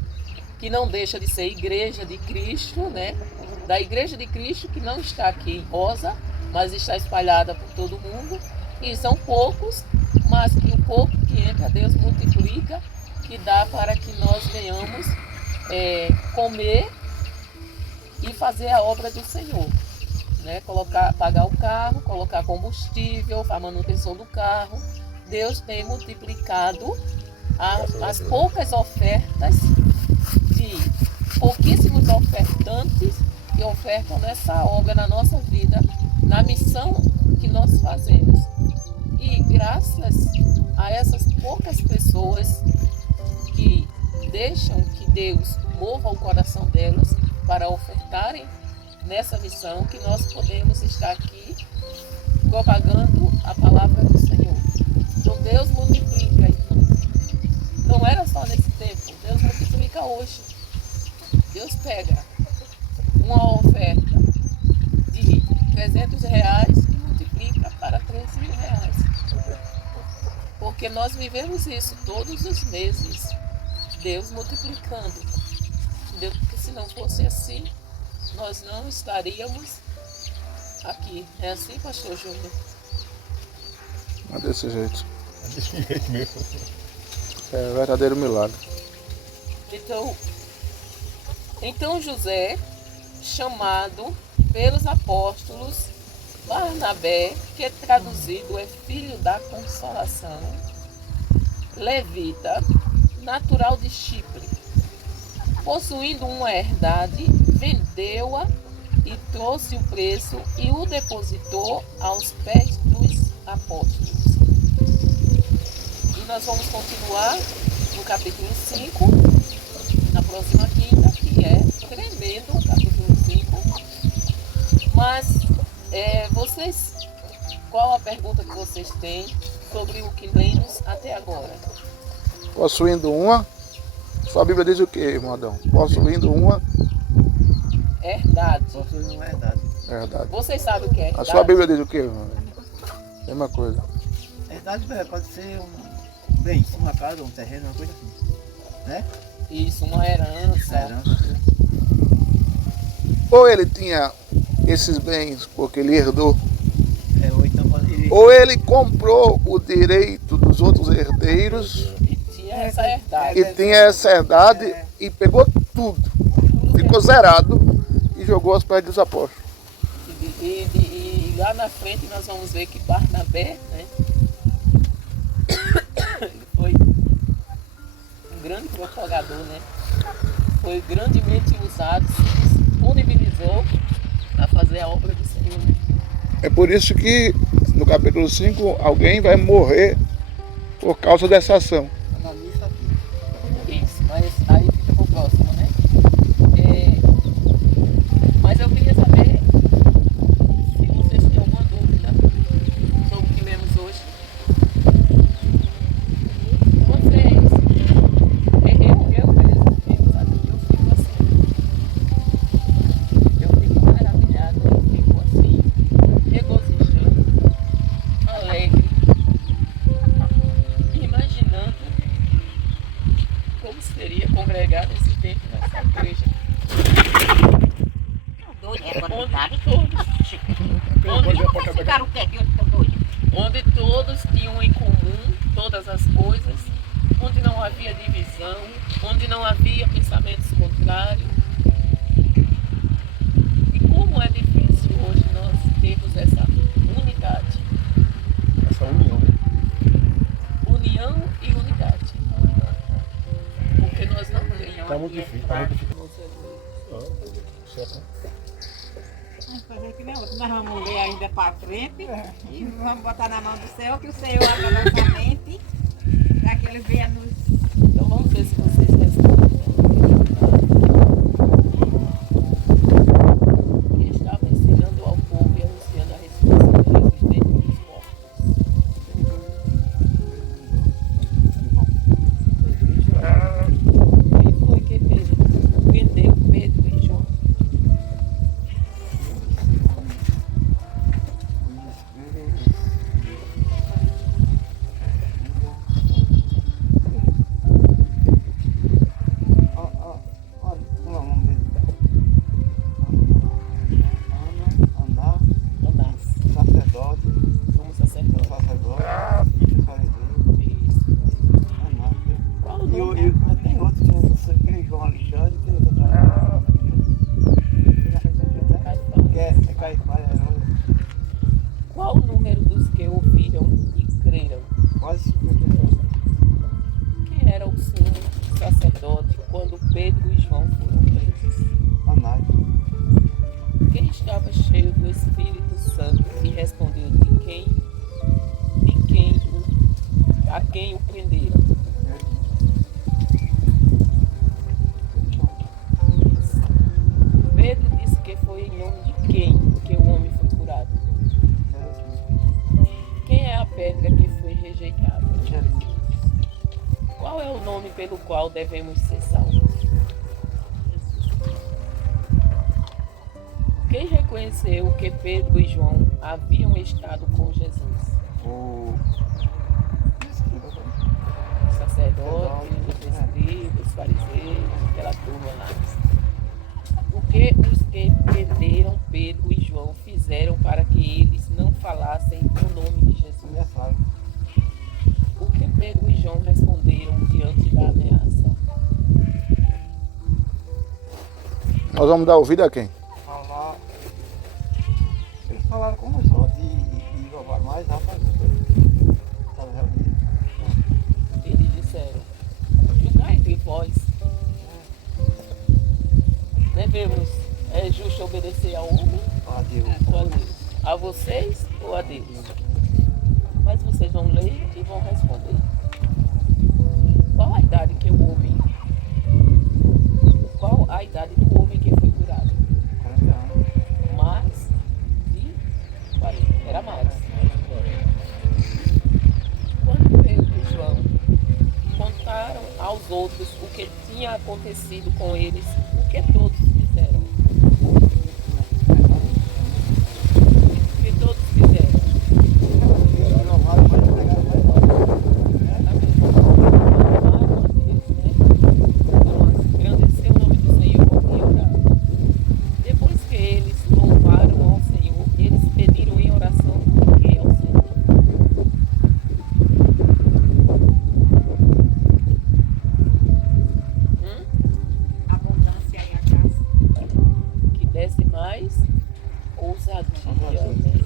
que não deixa de ser igreja de Cristo, né? Da igreja de Cristo que não está aqui em Rosa, mas está espalhada por todo mundo. E são poucos, mas que o pouco que entra, Deus multiplica, que dá para que nós venhamos comer e fazer a obra do Senhor. Né? Pagar o carro, colocar combustível, a manutenção do carro. Deus tem multiplicado as poucas ofertas de pouquíssimos ofertantes que ofertam nessa obra na nossa vida, na missão que nós fazemos. E graças a essas poucas pessoas que deixam que Deus mova o coração delas para ofertarem nessa missão, que nós podemos estar aqui propagando a palavra do Senhor. Então Deus multiplica, irmãos. Não era só nesse tempo, Deus multiplica hoje. Deus pega uma oferta de R$300 e multiplica para R$13.000. Porque nós vivemos isso todos os meses, Deus multiplicando. Porque se não fosse assim, nós não estaríamos aqui. É assim, pastor Júnior? É desse jeito. É desse jeito mesmo. É um verdadeiro milagre. Então José, chamado pelos apóstolos, Barnabé, que traduzido é filho da consolação, levita, natural de Chipre, possuindo uma herdade, vendeu-a e trouxe o preço e o depositou aos pés dos apóstolos. E nós vamos continuar no capítulo 5, na próxima quinta, que é tremendo, o capítulo 5. Mas qual a pergunta que vocês têm sobre o que lemos até agora? Possuindo uma, sua Bíblia diz o que, irmão Adão? Possuindo uma herdade. Possuindo uma herdade. herdade. Vocês sabem o que é herdade? A sua Bíblia diz o que, irmão? Mesma coisa. Herdade pode ser um bem, uma casa, um terreno, uma coisa assim. Né? Isso, uma herança. Ou ele tinha esses bens porque ele herdou, Ou ou ele comprou o direito dos outros herdeiros E tinha essa herdade. e tinha essa herdade e pegou tudo, ficou zerado e jogou aos pés dos apóstolos. E lá na frente nós vamos ver que Barnabé, né, ele foi um grande propagador, né? Foi grandemente usado, se disponibilizou a fazer a obra do Senhor. Né? É por isso que no capítulo 5 alguém vai morrer por causa dessa ação. analisa aqui. Isso, mas aí fica pro próximo, né? Mas eu queria saber se vocês têm alguma dúvida sobre o que lemos hoje. Vocês, eu mesmo, sabe? Eu fico assim. Eu fico maravilhado, eu fico assim, regozijando, alegre, imaginando como seria congregar nesse tempo nessa igreja. Onde todos tinham em comum todas as coisas, onde não havia divisão, onde não havia pensamentos contrários. E como é difícil hoje nós termos essa unidade. Essa união, né? União e unidade. Porque nós não temos. Tá muito difícil, tá muito difícil. Você- Certo. que nem outro. Nós vamos ler ainda para frente e vamos botar na mão do Senhor, que o Senhor abra nossa mente para que Ele venha nos... Então vamos ver se vocês respondem. Que estava ensinando ao povo e anunciando a ressurreição de Jesus dentre os mortos. Quem foi que vendeu Pedro e João? Anás, Sacerdote, como sacerdote. Isso. Qual o E nome? tem outro que não sei quem, João Alexandre, tem outro atrás. Que é Caifás, Qual o número dos que ouviram e creram? quase 50. Quem era o sumo sacerdote quando Pedro e João foram presos? Anás. Quem estava cheio do Espírito Santo e respondeu a quem o prenderam? Pedro disse que foi em nome de quem que o homem foi curado? Quem é a pedra que foi rejeitada? Qual é o nome pelo qual devemos ser salvos? Quem reconheceu que Pedro e João haviam estado com Jesus? O Os sacerdotes, os escribas, os fariseus, aquela turma lá. O que os que prenderam Pedro e João fizeram para que eles não falassem o nome de Jesus? O que Pedro e João responderam diante da ameaça? Nós vamos dar ouvido a quem? falar. Eles falaram com os outros e louvar mais, rapaz. Estava reunido. Eles disseram: julgai entre vós. Devemos justo obedecer ao homem A Deus. ou a Deus? A vocês ou a Deus? Mas vocês vão ler e vão responder. Qual a idade que o homem? Qual a idade do homem que foi curado? 40 anos. Mais de 40. Era mais. Quando Pedro e João contaram aos outros o que tinha acontecido com eles, o que todos fizeram? O que todos fizeram? Louvaram mais, pegaram mais. Agradecer o nome do Senhor e orar. Depois que eles louvaram ao Senhor, eles pediram em oração o que ao Senhor? Abundância em a casa. Que desse mais ousadia. Né?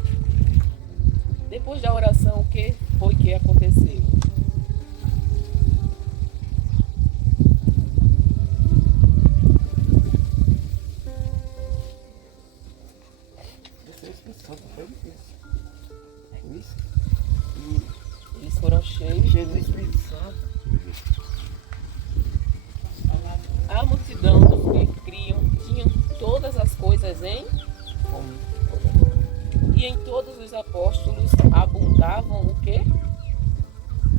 Depois da oração, o que foi que aconteceu? Esse é o Espírito Santo, foi isso. Isso. Eles foram cheios. E cheio do Espírito Santo. A multidão dos que criam tinham todas as coisas em e em todos os apóstolos abundavam o quê?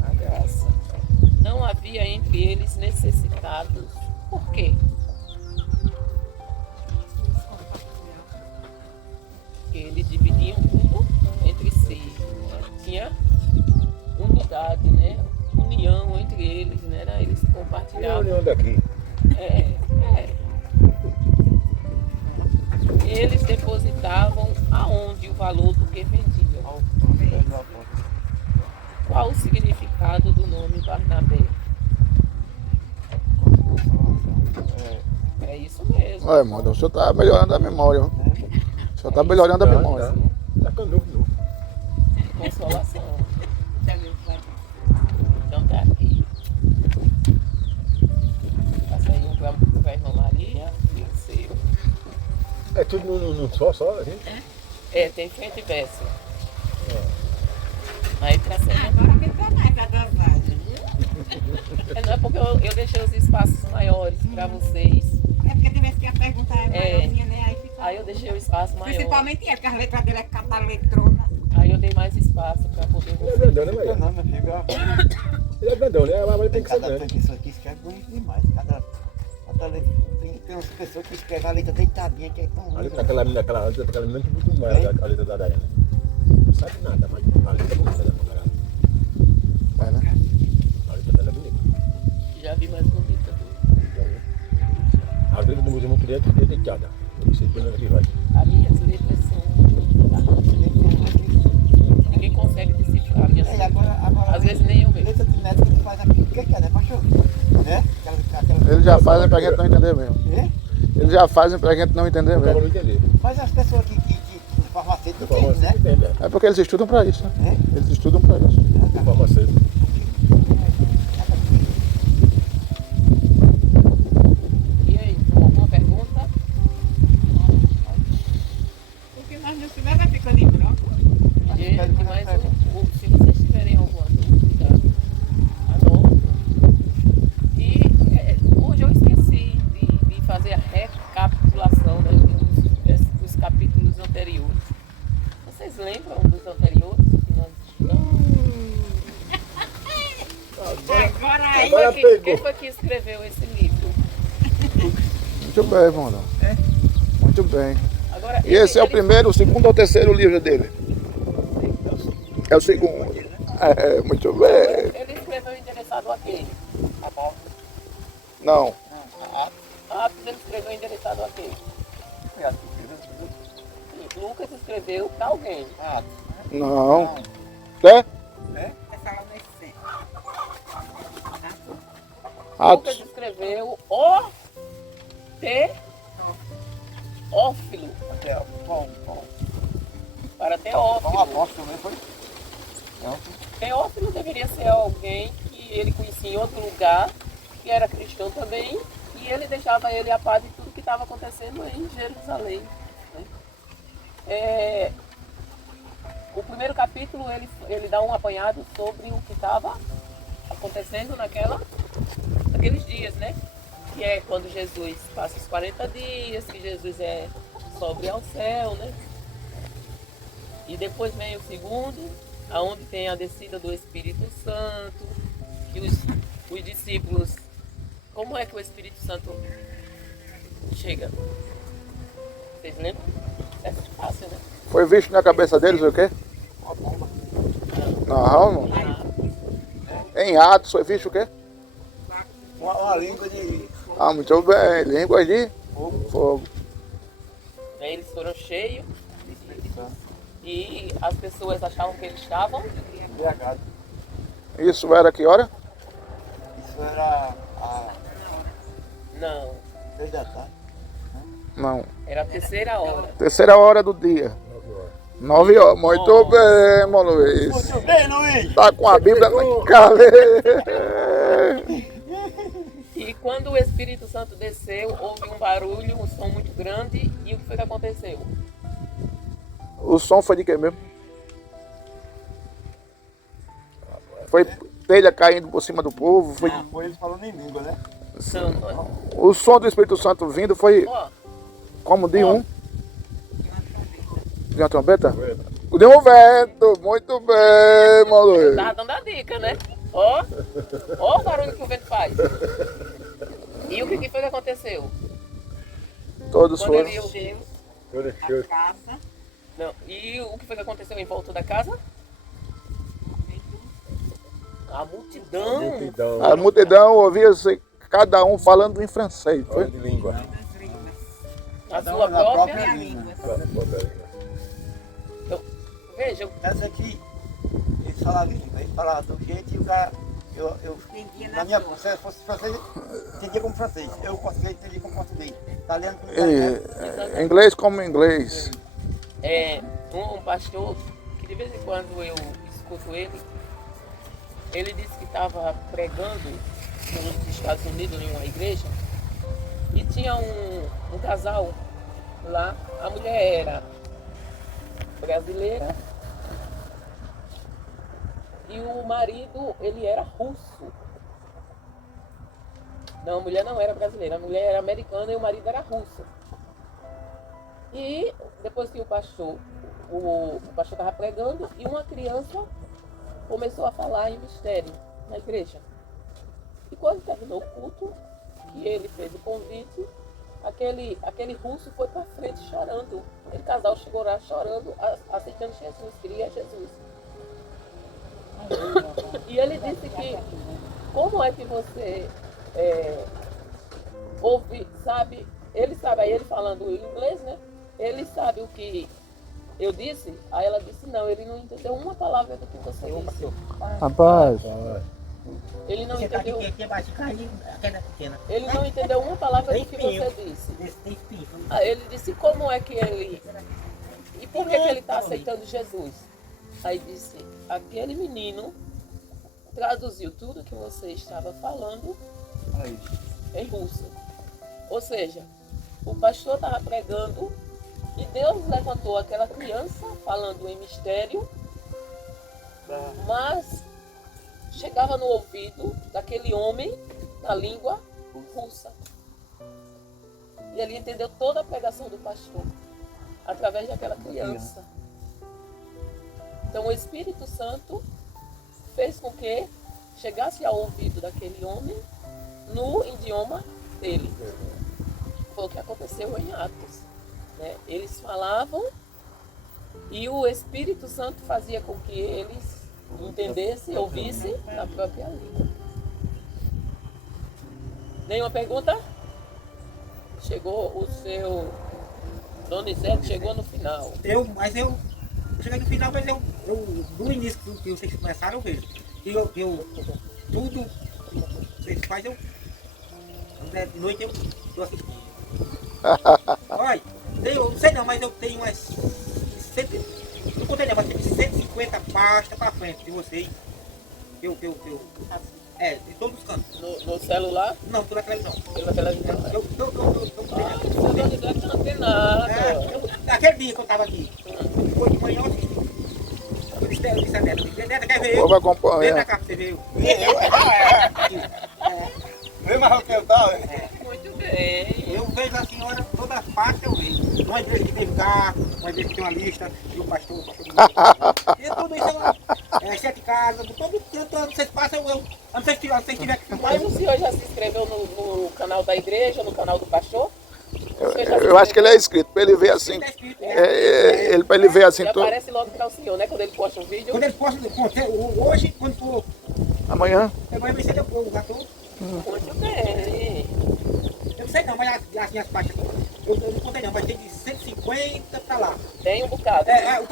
A graça. Não havia entre eles necessitados. Por quê? Porque eles dividiam tudo entre si. Né? Tinha unidade, né? União entre eles, né? Eles E a compartilhavam. união daqui? Eles depositavam aonde o valor do que vendiam. Ao profeta do apóstolo. Qual o significado do nome Barnabé? É isso mesmo. Olha, irmão, o senhor está melhorando a memória. Viu? O senhor está melhorando a memória. Tá ficando novo. Consolação. Então tá aqui. Passa aí um para a irmã Maria e o seu. É tudo num só, gente? Tem frente e verso. Aí pra ser. Agora que tá mais a dosagem. Não é porque eu deixei os espaços maiores pra vocês. É porque tem vezes que a pergunta é maiorzinha, né? Aí fica. Aí eu deixei o espaço maior. Principalmente ele, que as letras dele é cataletrona. Aí eu dei mais espaço pra poder Ele é vocês. grandão, né, Fica Maria? não, meu filho. Ele é grandão, né? Mas tem que ser Cada grande. pessoa aqui escreve bonito demais. Cada letra. Tem umas pessoas que escrevem a letra deitadinha, que é tão A ruim. letra daquela menina que muito mais a letra da Dayana. Não sabe nada, mas a letra é bonita da mulher. É, né? A letra dela é bonita. Já vi mais bonita do. As letras do Museu Monteiro é deitada. Eu não sei quando é que vai. Ali as letras são. Ninguém consegue decifrar minhas É, letras. agora Às vezes nem eu mesmo. letra de médico que faz aqui. O que é, né? Pra chover. Né? Eles já fazem pra gente não entender mesmo. É? Eles já fazem pra gente não entender Eu mesmo. não entender. Mas as pessoas que farmacêutico Eu tem, falo né? assim, entende, né? É porque eles estudam pra isso, né? É? Eles estudam pra isso. Farmacêutico. E aí, alguma pergunta? O que nós não souber vai ficando em branco. Gente, mas se vocês tiverem alguma dúvida, anotem. E hoje eu esqueci de fazer a recapitulação, né, dos capítulos anteriores. Vocês lembram dos anteriores que nós estudamos? Agora aí. Quem foi que escreveu esse livro? Muito bem, irmão. Muito bem. Agora, E esse é o primeiro, o segundo ou terceiro livro dele? É o segundo. É, muito bem. Ele escreveu endereçado a quem? Não. Atos ele escreveu endereçado a quem? Lucas escreveu para alguém. Não. É? Essa lá nesse centro. Lucas Atos. escreveu Teófilo. Para Teófilo. Apóstolo, né? Foi? Teófilo deveria ser alguém que ele conhecia em outro lugar, que era cristão também, e ele deixava ele a par de tudo que estava acontecendo em Jerusalém. Né? O primeiro capítulo ele dá um apanhado sobre o que estava acontecendo naqueles dias, né? Que é quando Jesus passa os 40 dias, que Jesus sobe ao céu, né? E depois vem o segundo, aonde tem a descida do Espírito Santo, que os discípulos, como é que o Espírito Santo chega? Vocês lembram? É fácil, né? Foi visto na cabeça deles o quê? Não. Em Atos foi visto o quê? Uma língua de Ah, muito bem. Línguas de fogo. Aí eles foram cheios e as pessoas achavam que eles estavam. embriagado. Isso era que hora? Isso era a Não, 3 da tarde. Não. era a terceira hora. Terceira hora do dia. 9 horas. Muito bem, irmão Luiz. Muito bem, Luiz! Tá com a Bíblia na cabeça. E quando o Espírito Santo desceu, houve um barulho, um som muito grande. E o que foi que aconteceu? O som foi de quem mesmo? Foi telha caindo por cima do povo. Foi... Foi eles falando em língua, né? Não, O som do Espírito Santo vindo foi ó, como de um. De uma trombeta? De um vento. Muito bem, irmão Luiz. tava dando a dica, né? Ó o barulho que o vento faz. E o que foi que aconteceu? Todos Quando foram. ele ouviu. A casa. Não, e o que foi que aconteceu em volta da casa? A multidão. A multidão ouvia cada um falando em francês. Olha Foi? de língua. Das línguas. A Cada sua um na própria. própria língua. Veja, Essa aqui, eles falavam em língua, eles falavam do jeito e o cara. Eu, Entendia na na minha, sua. se fosse francês, entendia como francês. Eu português entendia como português. Italiano como italiano. Inglês como inglês. um pastor, que de vez em quando eu escuto ele disse que estava pregando nos Estados Unidos em uma igreja e tinha um casal lá, a mulher era brasileira e o marido, ele era russo. Não, a mulher não era brasileira, a mulher era americana e o marido era russo. E depois que o pastor estava pregando e uma criança começou a falar em mistério na igreja. E quando terminou o culto, que ele fez o convite, aquele russo foi para frente chorando. Aquele casal chegou lá chorando, aceitando Jesus, queria Jesus. E ele disse que, como é que você ouve, sabe, ele sabe, aí ele falando em inglês, né? Ele sabe o que eu disse? Aí ela disse, não, ele não entendeu uma palavra do que você disse. Rapaz, Ele não Você tá entendeu. aqui embaixo, caiu a queda pequena. Ele não entendeu uma palavra do que você disse. Tem espinho. Aí ele disse, como é que ele... E por que ele está aceitando Jesus? Aí disse, aquele menino traduziu tudo que você estava falando em russo. Ou seja, o pastor estava pregando e Deus levantou aquela criança falando em mistério, mas chegava no ouvido daquele homem na língua russa. E ele entendeu toda a pregação do pastor através daquela criança. Então o Espírito Santo fez com que chegasse ao ouvido daquele homem no idioma dele. Foi o que aconteceu em Atos, né? Eles falavam e o Espírito Santo fazia com que eles entendessem, ouvissem na própria língua. Nenhuma pergunta? Chegou o seu Donizete, chegou no final. Eu cheguei no final, mas eu no início que vocês começaram, eu vejo. E eu tudo que vocês fazem, de noite eu assisti. Olha, eu não sei não, mas eu tenho umas não contei não, mas tem 150 pastas pra frente de vocês. De todos os cantos. No celular? Não, pela televisão. Pela televisão? Eu O seu Donizete não tem nada. aquele dia que eu tava aqui, foi de manhã eu assisti. Eu disse a Neta, quer ver o eu? povo Vem acompanha. pra cá pra você ver eu. Vem mais o que eu tava. Muito bem. Eu vejo a senhora, toda a parte eu vejo. Uma igreja que teve carro, uma igreja que tem uma lista, e o pastor. E tudo isso é 7 casas, todo canto, não sei se passa, eu não sei se tiver que filmar. Mas o senhor já se inscreveu no canal da igreja, no canal do pastor? Eu acho que ele é inscrito, para ele ver assim. Tá escrito, Para ele ver assim Já tudo. aparece logo para o senhor, né? Quando ele posta um vídeo. Quando ele posta, hoje, quando for, Amanhã. vai vencer depois, o gato. Muito bem. Eu não sei não, mas assim as pastas, eu não contei não, mas tem de 150 pra lá. Tem um bocado. O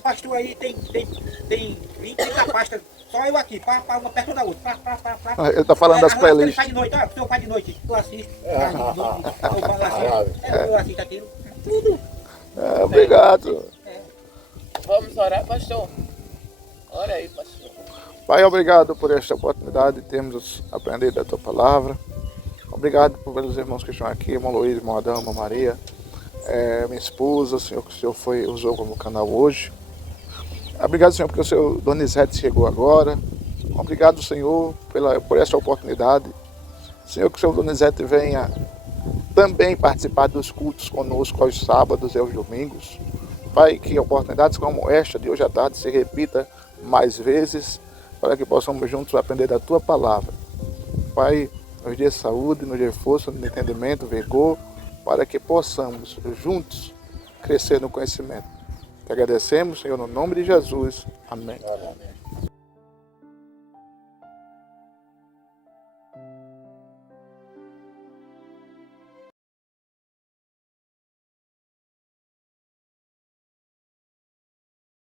pastor aí tem 20 pastas, só eu aqui, uma perto da outra. Ele está falando das Ele playlists. faz de noite, o senhor faz de noite, eu assisto, eu falo assim, eu assisto aquilo, tudo. Obrigado. Vamos orar, pastor? Ora aí, pastor. Pai, obrigado por esta oportunidade de termos aprendido a tua palavra. Obrigado pelos irmãos que estão aqui, irmão Luiz, irmão Adão, irmã Maria, minha esposa, Senhor, que o Senhor usou como canal hoje. Obrigado, Senhor, porque o Senhor Donizete chegou agora. Obrigado, Senhor, por esta oportunidade. Senhor, que o Senhor Donizete venha também participar dos cultos conosco aos sábados e aos domingos. Pai, que oportunidades como esta de hoje à tarde se repita mais vezes, para que possamos juntos aprender da Tua palavra. Pai, nos dê saúde, nos dê força, nos dê entendimento, vigor, para que possamos juntos crescer no conhecimento. Te agradecemos, Senhor, no nome de Jesus. Amém. Amém.